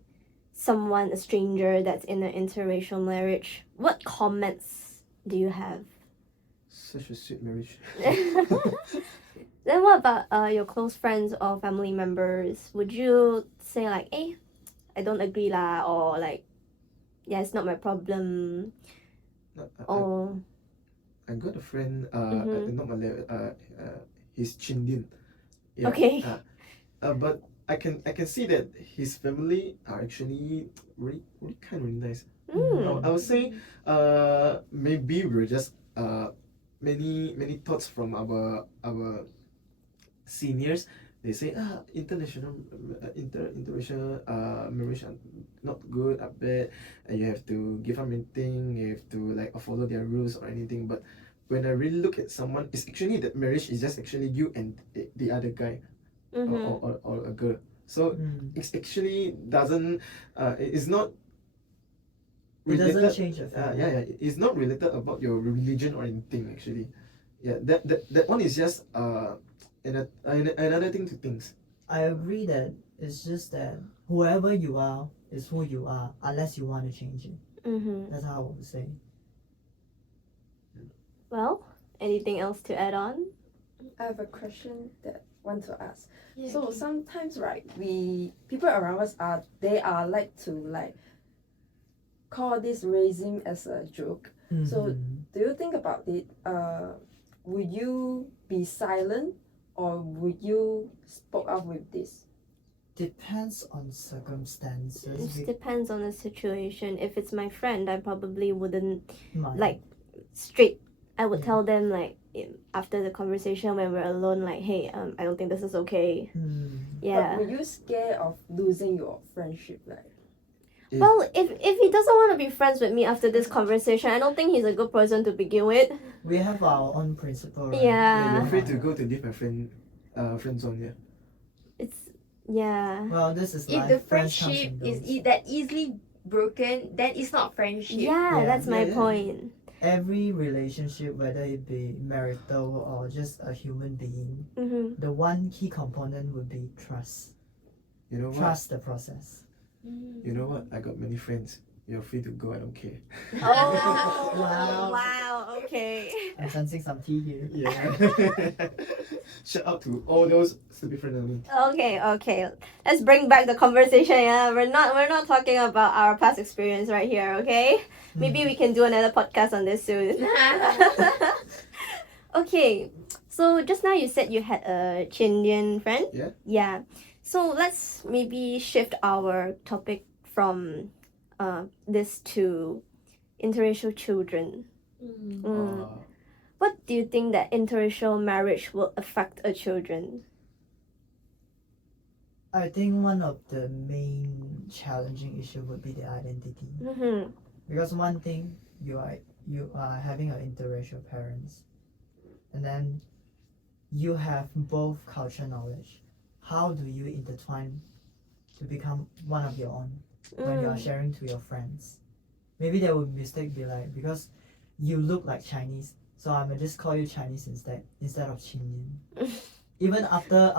someone, a stranger that's in an interracial marriage, what comments do you have? Such a sweet marriage. Then what about your close friends or family members? Would you say like, eh, I don't agree lah, or like, yeah, it's not my problem, No, or I got a friend, Mhm. not Malay, he's Chindian. Yeah. Okay. But I can see that his family are actually really kind of really nice. I would say maybe we're just many thoughts from our seniors. They say interracial marriage are not good, are bad, and you have to give up anything, you have to like follow their rules or anything. But when I really look at someone, it's actually that marriage is just actually you and the other guy or a girl. So it's actually doesn't it's not It related. doesn't change the family. Yeah, it's not related about your religion or anything actually. Yeah, that one is just another thing to things. I agree that it's just that whoever you are is who you are, unless you want to change it. Mm-hmm. That's how I would say. Well, anything else to add on? I have a question that I want to ask. Yeah, So okay. sometimes right, people around us they are like to like call this racism as a joke. So do you think about it? Would you be silent or would you spoke up with this? Depends on circumstances. It depends on the situation. If it's my friend, I probably wouldn't Mind. like straight. I would tell them like after the conversation when we're alone, like, hey, I don't think this is okay. Yeah. But were you scared of losing your friendship? Like, Well, if he doesn't want to be friends with me after this conversation, I don't think he's a good person to begin with. We have our own principle, right? Yeah, you're Yeah. afraid to go to leave my friend zone. Yeah. It's yeah. Well, this is If life. the Friends comes friendship and is goes. that easily broken, then it's not friendship. Yeah, Yeah. that's my Yeah. point. Every relationship, whether it be marital or just a human being, Mm-hmm. the one key component would be trust. You know what? Trust the process. You know what? I got many friends. You're free to go. I don't care. Oh Wow. wow, okay. I'm sensing some tea here. Yeah. Shout out to all those stupid friends of me. Okay. Let's bring back the conversation. Yeah, we're not talking about our past experience right here. Okay, maybe we can do another podcast on this soon. Okay, so just now you said you had a Chindian friend. Yeah. Yeah. So let's maybe shift our topic from this to interracial children. Uh, What do you think that interracial marriage will affect a children? I think one of the main challenging issue would be the identity. Mm-hmm. Because one thing you are having an interracial parents, and then you have both culture knowledge. How do you intertwine to become one of your own when you are sharing to your friends? Maybe there would mistake be like, because you look like Chinese, so I may just call you Chinese instead of Chindian. Even after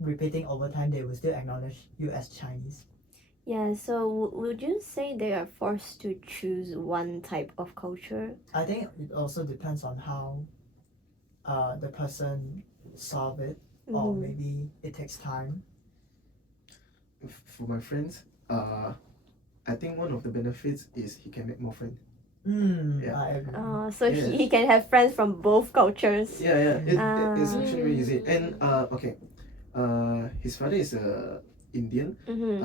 repeating over time, they will still acknowledge you as Chinese. Yeah, so would you say they are forced to choose one type of culture? I think it also depends on how the person solve it, or maybe it takes time. for my friends, I think one of the benefits is he can make more friends. Yeah. I agree. So Yeah. he can have friends from both cultures. Yeah. It's Ah. actually very easy. And okay, his father is Indian. Mm-hmm.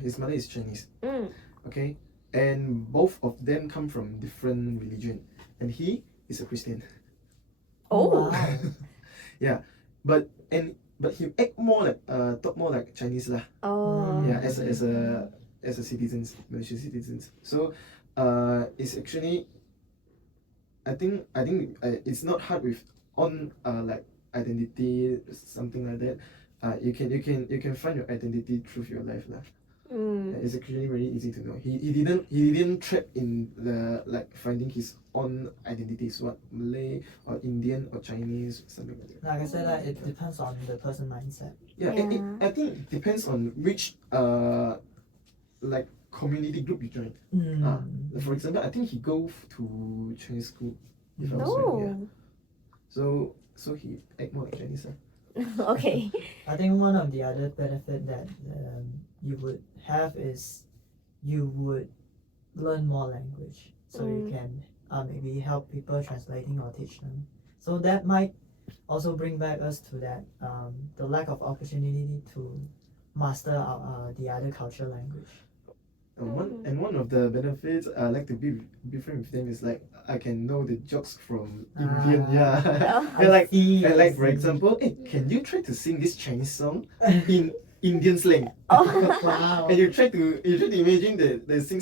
His mother is Chinese. Mm. Okay, and both of them come from different religion, and he is a Christian. Oh. Wow. Yeah, but he act more like talk more like Chinese lah. Oh. Yeah, as a citizens, Malaysian citizens. So it's actually I think it's not hard with on like identity, something like that. You can find your identity through your life lah. It's actually really easy to know. He didn't trap in the like finding his own identities, what Malay or Indian or Chinese, something like that. Like I said, like, it depends on the person mindset. Yeah, I think it depends on which like community group you join. For example, I think he go to Chinese school. If I was right, yeah. So he act more like Chinese. Okay. I think one of the other benefit that you would have is you would learn more language, so you can maybe help people translating or teach them. So that might also bring back us to that the lack of opportunity to master the other culture language. One of the benefits I like to be friends with them is like I can know the jokes from Indian. And like for example, hey, can you try to sing this Chinese song in Indian slang? Wow. And you try to imagine that they sing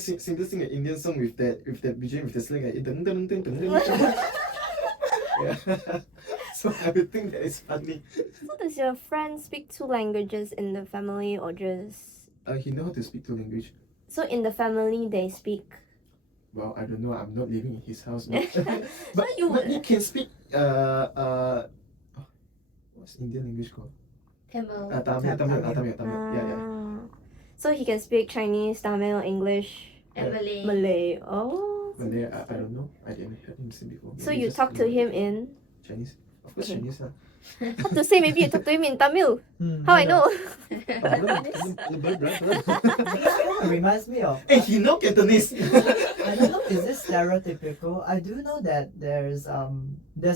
an Indian song with that BGM with the slang like dun, dun, dun, dun, dun, dun. Yeah. So I would think that is funny. So does your friend speak two languages in the family or just? He know how to speak two language. So in the family they speak. Well, I don't know. I'm not living in his house. But you but he can speak what's Indian language called? Tamil. Tamil. Yeah. So he can speak Chinese, Tamil, English, And Malay. Malay. Oh. Malay, I don't know. I didn't heard him sing before. So Maybe you just talk to him in? Chinese. Of course, Okay. Chinese. How to say? Maybe you talk to him in Tamil. How I know? It reminds me of. Hey, he know Cantonese. I don't know. Is this stereotypical? I do know that there's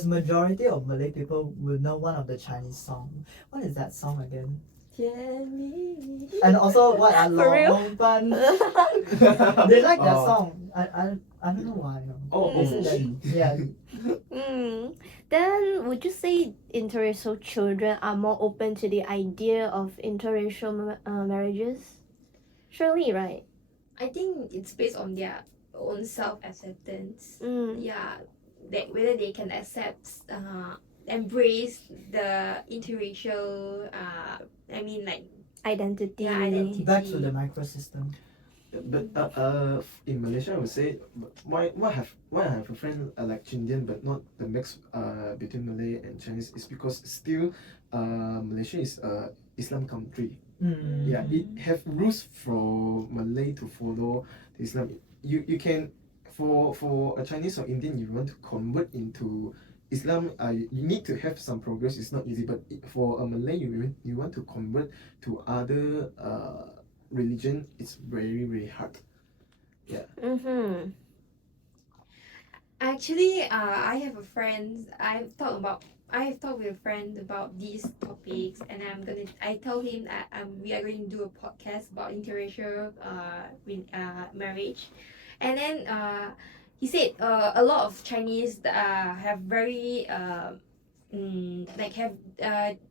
majority of Malay people will know one of the Chinese song. What is that song again? 甜蜜 And also what I For real? They like that song. I don't know why. Oh, Is it that- yeah. Then would you say interracial children are more open to the idea of interracial marriages? Surely, right? I think it's based on their own self-acceptance. Mm. Yeah, that whether they can embrace the interracial Identity. identity. Back to the microsystem. But in Malaysia, I would say why I have a friend like Chindian but not the mix between Malay and Chinese is because still Malaysia is a Islam country. Yeah, it have rules for Malay to follow the Islam. You can for a Chinese or Indian you want to convert into Islam, you need to have some progress. It's not easy, but for a Malay you want to convert to other religion, it's very hard. Yeah. Actually, I have a friend. I have talked with a friend about these topics, and I told him that we are going to do a podcast about interracial marriage, and then he said a lot of Chinese have very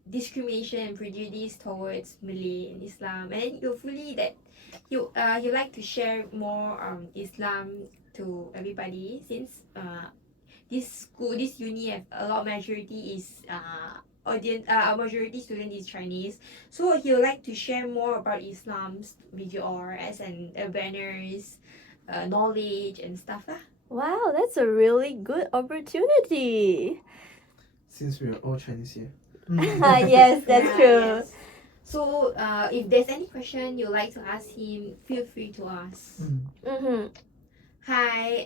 discrimination and prejudice towards Malay and Islam, and then hopefully that you like to share more Islam to everybody, since this uni have a lot of majority is majority student is Chinese, so he would like to share more about Islam with you all as an awareness, knowledge and stuff lah. Wow, that's a really good opportunity. Since we are all Chinese here. Yes, that's true. Yes. So if there's any question you'd like to ask him, feel free to ask. Hi,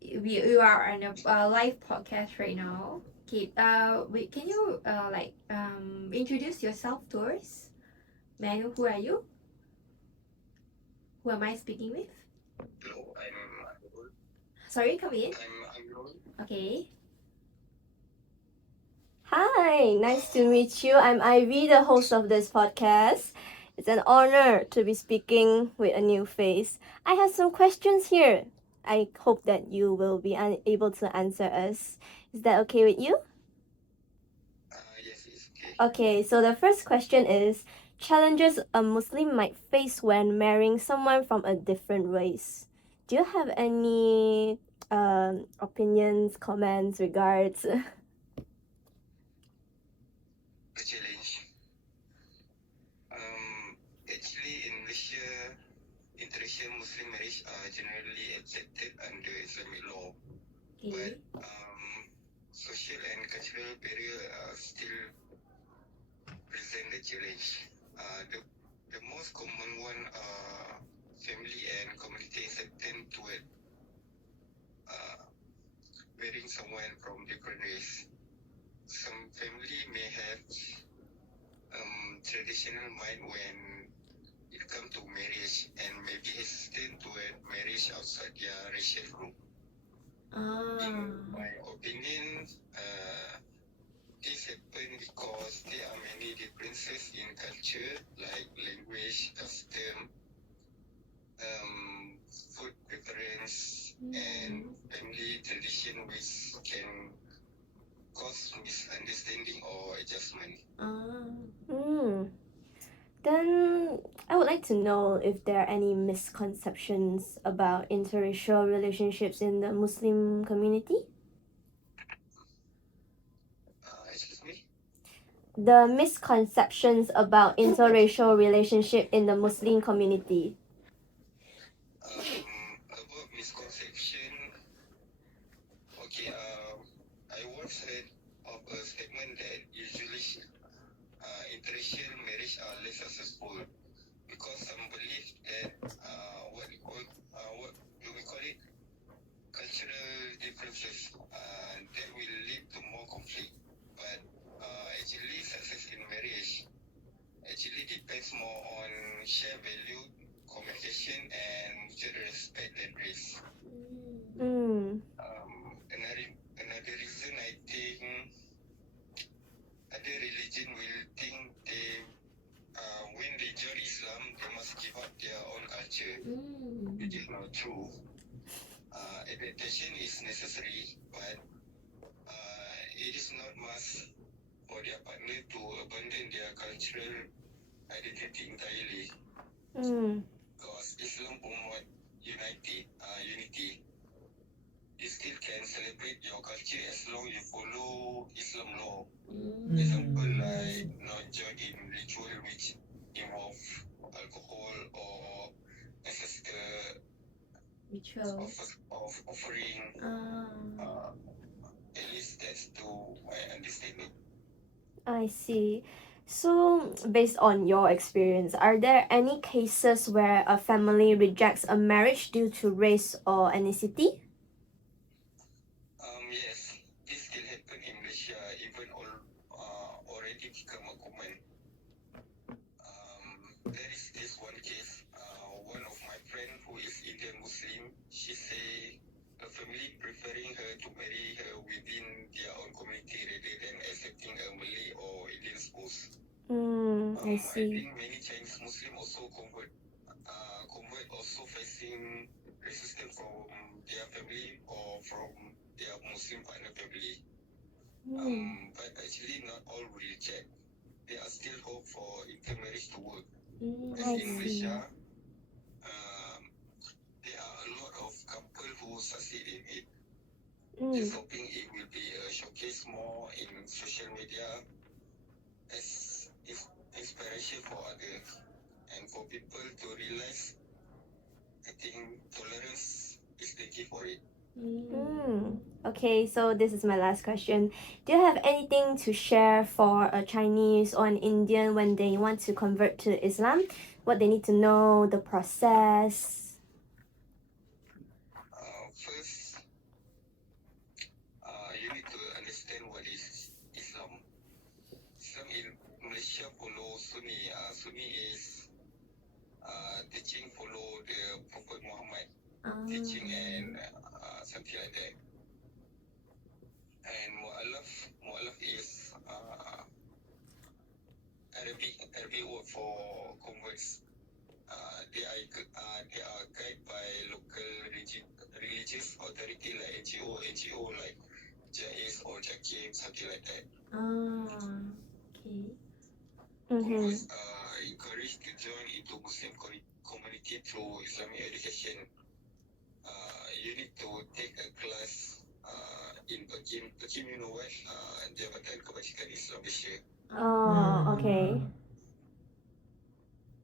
we are on a live podcast right now. Okay, can you introduce yourself to us? May I know who are you? Who am I speaking with? Hello, I'm Anul. Sorry, come in. I'm Anul. Okay. Hi, nice to meet you. I'm Ivy, the host of this podcast. It's an honor to be speaking with a new face. I have some questions here. I hope that you will be able to answer us. Is that okay with you? Yes, it's okay. Okay, so the first question is challenges a Muslim might face when marrying someone from a different race. Do you have any opinions, comments, regards? a challenge. Actually, in Malaysia, interracial Muslim marriage are generally accepted under Islamic law, Okay. but social and cultural barrier are still present a challenge. The most common one are family and community acceptance toward marrying someone from different race. Some family may have traditional mind when it comes to marriage and may be hesitant toward marriage outside their racial group. In my opinion, this happens because there are many differences in culture like language, custom, food preference, and family tradition, which can cause misunderstanding or adjustment. Then I would like to know if there are any misconceptions about interracial relationships in the Muslim community. Excuse me? The misconceptions about interracial relationship in the Muslim community. About misconception, okay, I once heard of a statement that usually interracial marriage are less successful because some believe that what do we call it? Cultural differences that will lead to more conflict. But actually, success in marriage actually depends more on shared value, communication, and mutual respect than race. Another reason I think other religion will think they when they join Islam they must give up their own culture, which is not true. Adaptation is necessary, but it is not must for their partner to abandon their cultural identity entirely. Because Islam promotes unity. You still can celebrate your culture as long you follow Islam law. Example like not join in ritual which involve alcohol or ancestor Ritual. of offering. At least that's to my understanding. I see. So, based on your experience, are there any cases where a family rejects a marriage due to race or ethnicity? Yes, this still happen in Malaysia, even already become a common. There is this one case, one of my friend who is Indian Muslim, she say her family preferring her to marry her within their own community rather than accepting a Malay or Indian spouse. I I see. think many Chinese Muslim also convert also facing resistance from their family or from their Muslim partner family. But actually not all will reject. There are still hope for intermarriage to work. As I in see. Malaysia, there are a lot of couple who succeed in it. Just hoping it will be a showcase more in social media as inspiration for others and for people to realize. I think tolerance is the key for it. Okay, so this is my last question. Do you have anything to share for a Chinese or an Indian when they want to convert to Islam? What they need to know, the process? First, you need to understand what is Islam. Islam in Malaysia follow Sunni. Sunni is teaching follow the Prophet Muhammad teaching and something like that. And Mu'alaf is Arabic word for converts. They are guided by local religious authority like NGO like JAIS or JAKIM, something like that. Okay. Converts are encouraged to join into Muslim community through Islamic education. You need to take a class in Pekim, you know what? Jabatan Kebajikan Islam Malaysia. Oh, okay.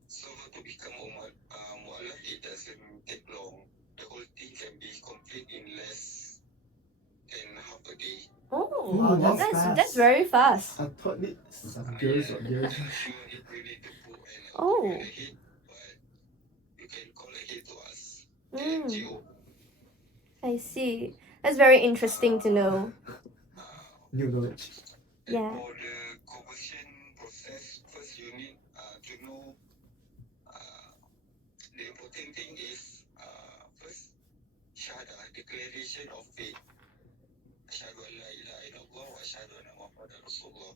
So to become mu'alaf, it doesn't take long. The whole thing can be complete in less than half a day. Oh, Oh, wow. that's very fast. I thought it some girls or years. I'm not sure if we need to book an Oh. appointment ahead, but you can call ahead to us. Mm, I see. That's very interesting to know. New knowledge. And Yeah. for the conversion process, first you need to know the important thing is first Shahada, declaration of faith. Asyhadu an la ilaha illallah wa asyhadu anna Muhammadan Rasulullah.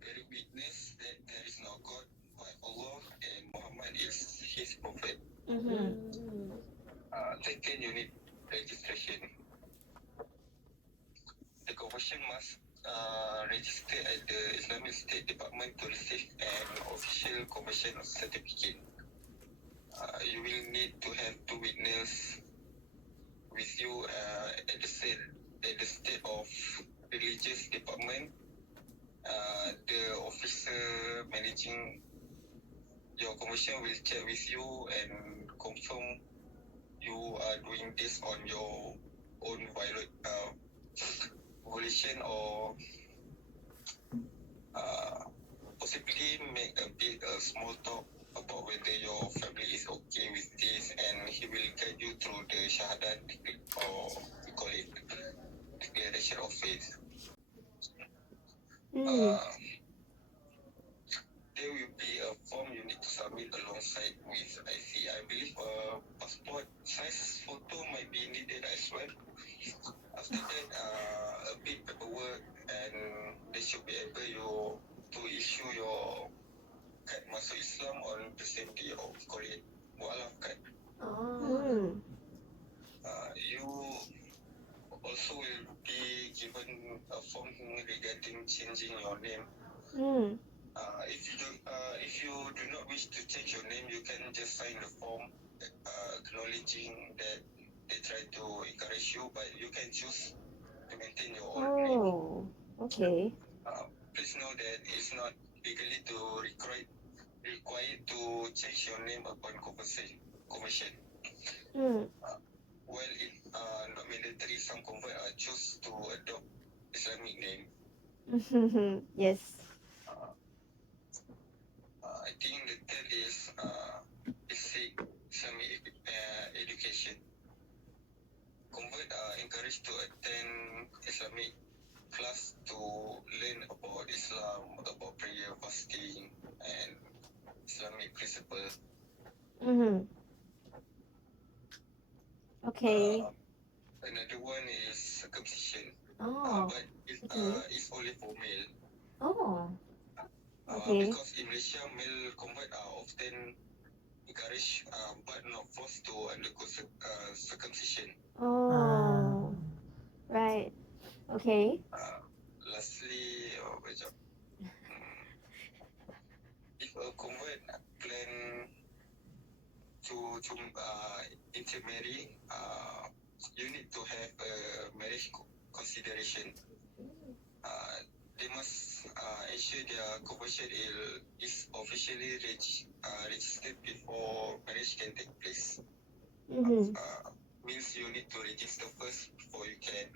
Bearing witness that there is no God but Allah and Muhammad is his prophet. Mm-hmm. Second, you need registration. The conversion must register at the Islamic State Department to receive an official conversion certificate. You will need to have two witnesses with you at the state of religious department. The officer managing your conversion will check with you and confirm you are doing this on your own volition or possibly make a small talk about whether your family is okay with this, and he will guide you through the shahadat, or we call it declaration of faith. There will be a form you need to submit alongside with IC. I believe a passport size photo might be needed as well. After that, a bit paperwork, and they should be able to issue your card masuk Islam on the same day, or we call it mu'alaf card. You also will be given a form regarding changing your name. If you do not wish to change your name, you can just sign the form acknowledging that they try to encourage you, but you can choose to maintain your old name. Oh, okay. Please know that it's not legally required to change your name upon conversion. While it not mandatory, some convert choose to adopt Islamic name. Yes. I think the third is basic Islamic education. Convert are encouraged to attend Islamic class to learn about Islam, about prayer, fasting, and Islamic principle. Okay. Another one is circumcision. Oh, But it's only for male. oh, okay. Because in Malaysia, male convert are often encouraged but not forced to undergo circumcision. Oh, right. Okay. Lastly, if a convert plan to intermarry, you need to have a marriage consideration. They must ensure their conversion is officially registered before marriage can take place. Means you need to register first before you can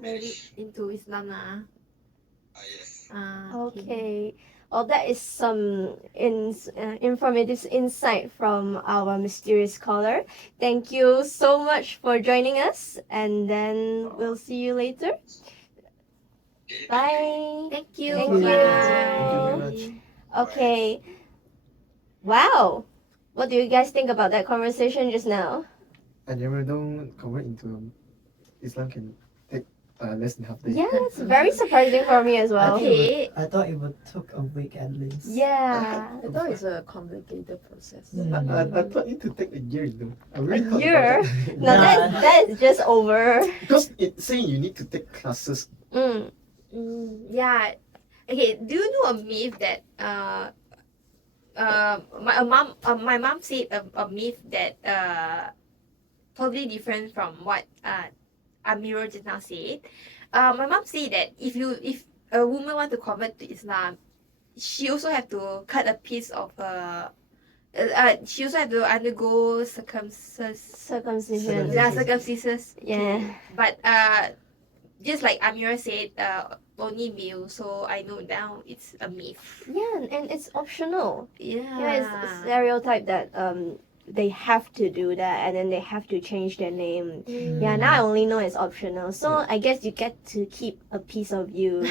marriage. Into Islam lah. Yes. Okay. Well, that is some informative insight from our mysterious caller. Thank you so much for joining us, and then we'll see you later. Bye. Thank you. Thank you. Thank you very much. Okay. Wow. What do you guys think about that conversation just now? I never know convert into Islam can take less than half day. Yeah, it's very surprising for me as well. Okay. I thought it would took a week at least. Yeah. I thought it's a complicated process. I thought it to take a year, though. I really A thought year? about it. No, that's just over. Because it's saying you need to take classes. Yeah. Okay. Do you know a myth that my mom said a myth that totally different from what Amirul just now said. My mom said that if a woman want to convert to Islam, she also have to cut a piece of her. She also have to undergo Circumcision. circumcision. Yeah. But just like Amira said, only male. So I know now it's a myth. Yeah, and it's optional. Yeah. Yeah, it's a stereotype that they have to do that and then they have to change their name. Yeah, now I only know it's optional. So I guess you get to keep a piece of you,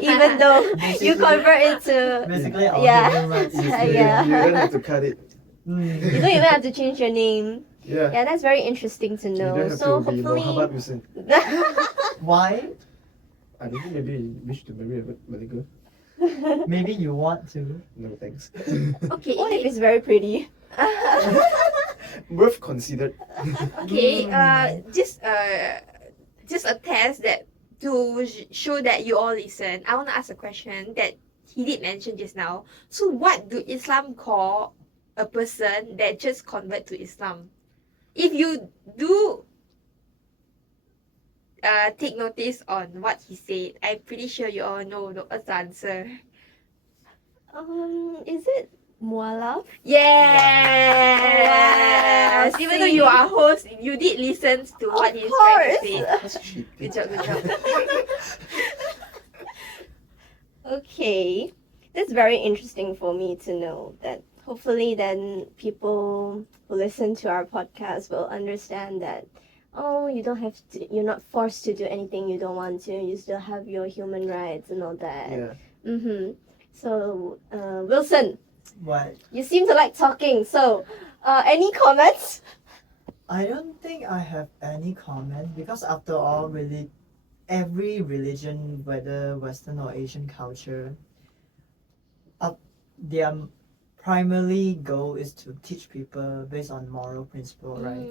even though you convert into. Basically, our Yeah. human rights. Yeah. You don't have to cut it. You don't even have to change your name. Yeah. Yeah, that's very interesting to You know. don't have So to be Muhammad hopefully. Hussein. Why? I don't think maybe you wish to marry a Malay girl. Maybe you want to. No thanks. Okay. What if it's very pretty? Worth considered. Okay. Just a test that to show that you all listen. I want to ask a question that he did mention just now. So, what do Islam call a person that just convert to Islam? If you do take notice on what he said, I'm pretty sure you all know the answer. Is it mualaf? Yes! Wow, Even though you are a host, you did listen to what he's trying to say. That's cheating. Good job, good job. Okay, that's very interesting for me to know that hopefully then people who listen to our podcast will understand that you don't have to, you're not forced to do anything you don't want to, you still have your human rights and all that. Yeah. So Wilson, What? you seem to like talking, so any comments? I don't think I have any comment because after all, really, every religion, whether Western or Asian culture, their primary goal is to teach people based on moral principle, right?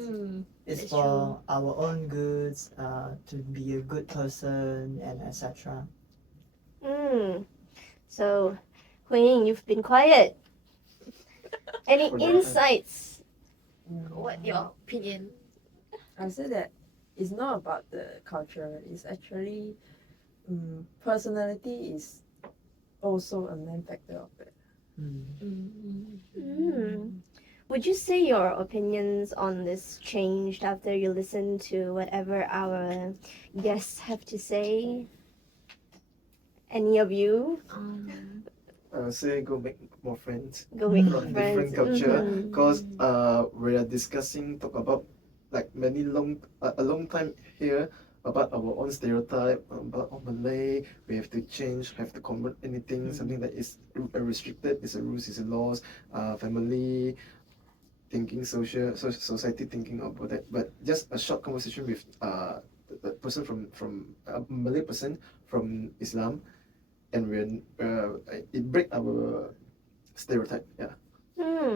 It's that's for our own goods, to be a good person, and etc. So Huiying, you've been quiet. Any For that. insights? What your opinion? I say that it's not about the culture. It's actually personality is also a main factor of it. Would you say your opinions on this changed after you listened to whatever our guests have to say? Any of you? I would say go make more friends Go make from friends. different culture. Mhm. Because we are discussing, talk about like a long time here about our own stereotype about Malay. We have to change, have to convert anything, something that is restricted, is a rules, is a laws, family thinking, society thinking about that. But just a short conversation with the person from a Malay person from Islam, and it break our stereotype. Yeah.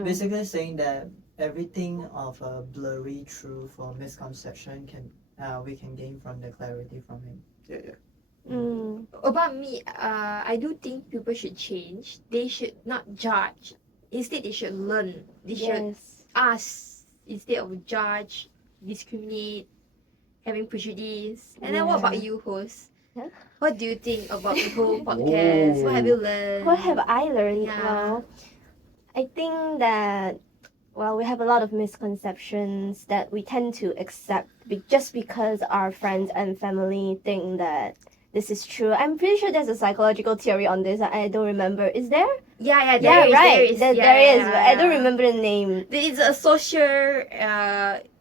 Basically saying that everything of a blurry truth or misconception we can gain from the clarity from him. Yeah. About me, I do think people should change. They should not judge. Instead, they should learn. They should Yes. ask instead of judge, discriminate, having prejudice. And then what about you, host? Yeah. What do you think about the whole podcast? What have you learned? What have I learned? Yeah. Well, I think that we have a lot of misconceptions that we tend to accept just because our friends and family think that this is true. I'm pretty sure there's a psychological theory on this. I don't remember. Is there? Yeah, There there is. Yeah, There is, but I don't remember the name. There is a social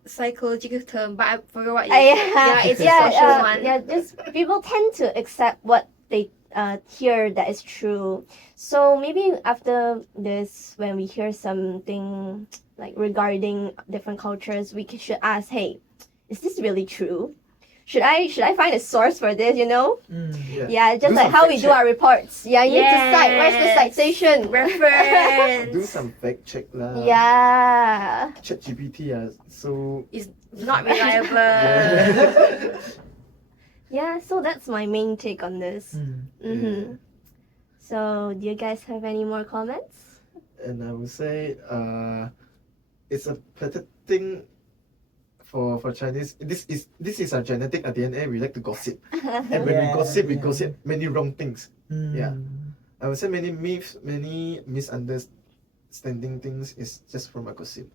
psychological term, but I forgot what it is. Yeah, it's a social one. Yeah, just people tend to accept what they hear that is true. So maybe after this, when we hear something like regarding different cultures, we should ask, hey, is this really true? Should I find a source for this? Yeah, just Do like some how we fact do check. our reports. Yeah, you need to cite. Where's the citation? Reference. Do some fact check lah. Yeah. ChatGPT so It's not reliable. yeah. Yeah, so that's my main take on this. So, do you guys have any more comments? And I would say it's a pathetic thing for Chinese, this is our genetic at DNA. We like to gossip, and when we Yeah. gossip many wrong things. Yeah. Mm. I would say many myths, many misunderstanding things is just from a gossip.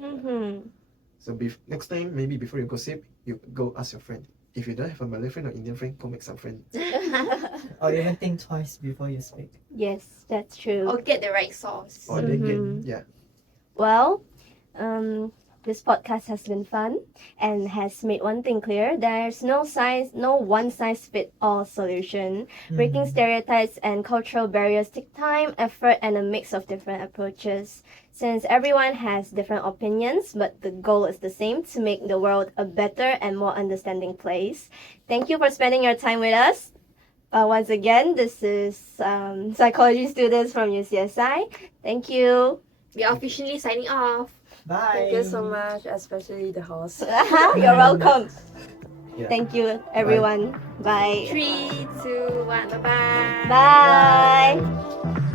Mm-hmm. So next time, maybe before you gossip, you go ask your friend. If you don't have a Malay friend or Indian friend, go make some friends. Or even think twice before you speak. Yes, that's true. Or get the right sauce. Or they get Mhm. yeah. Well, this podcast has been fun and has made one thing clear: there's no one size fit all solution. Breaking Mm. stereotypes and cultural barriers take time, effort, and a mix of different approaches. Since everyone has different opinions, but the goal is the same: to make the world a better and more understanding place. Thank you for spending your time with us. Once again, this is psychology students from UCSI. Thank you. We are officially signing off. Bye. Thank you so much, especially the host. You're welcome. Yeah. Thank you, everyone. Bye. 3, 2, 1, bye bye. Bye. Bye.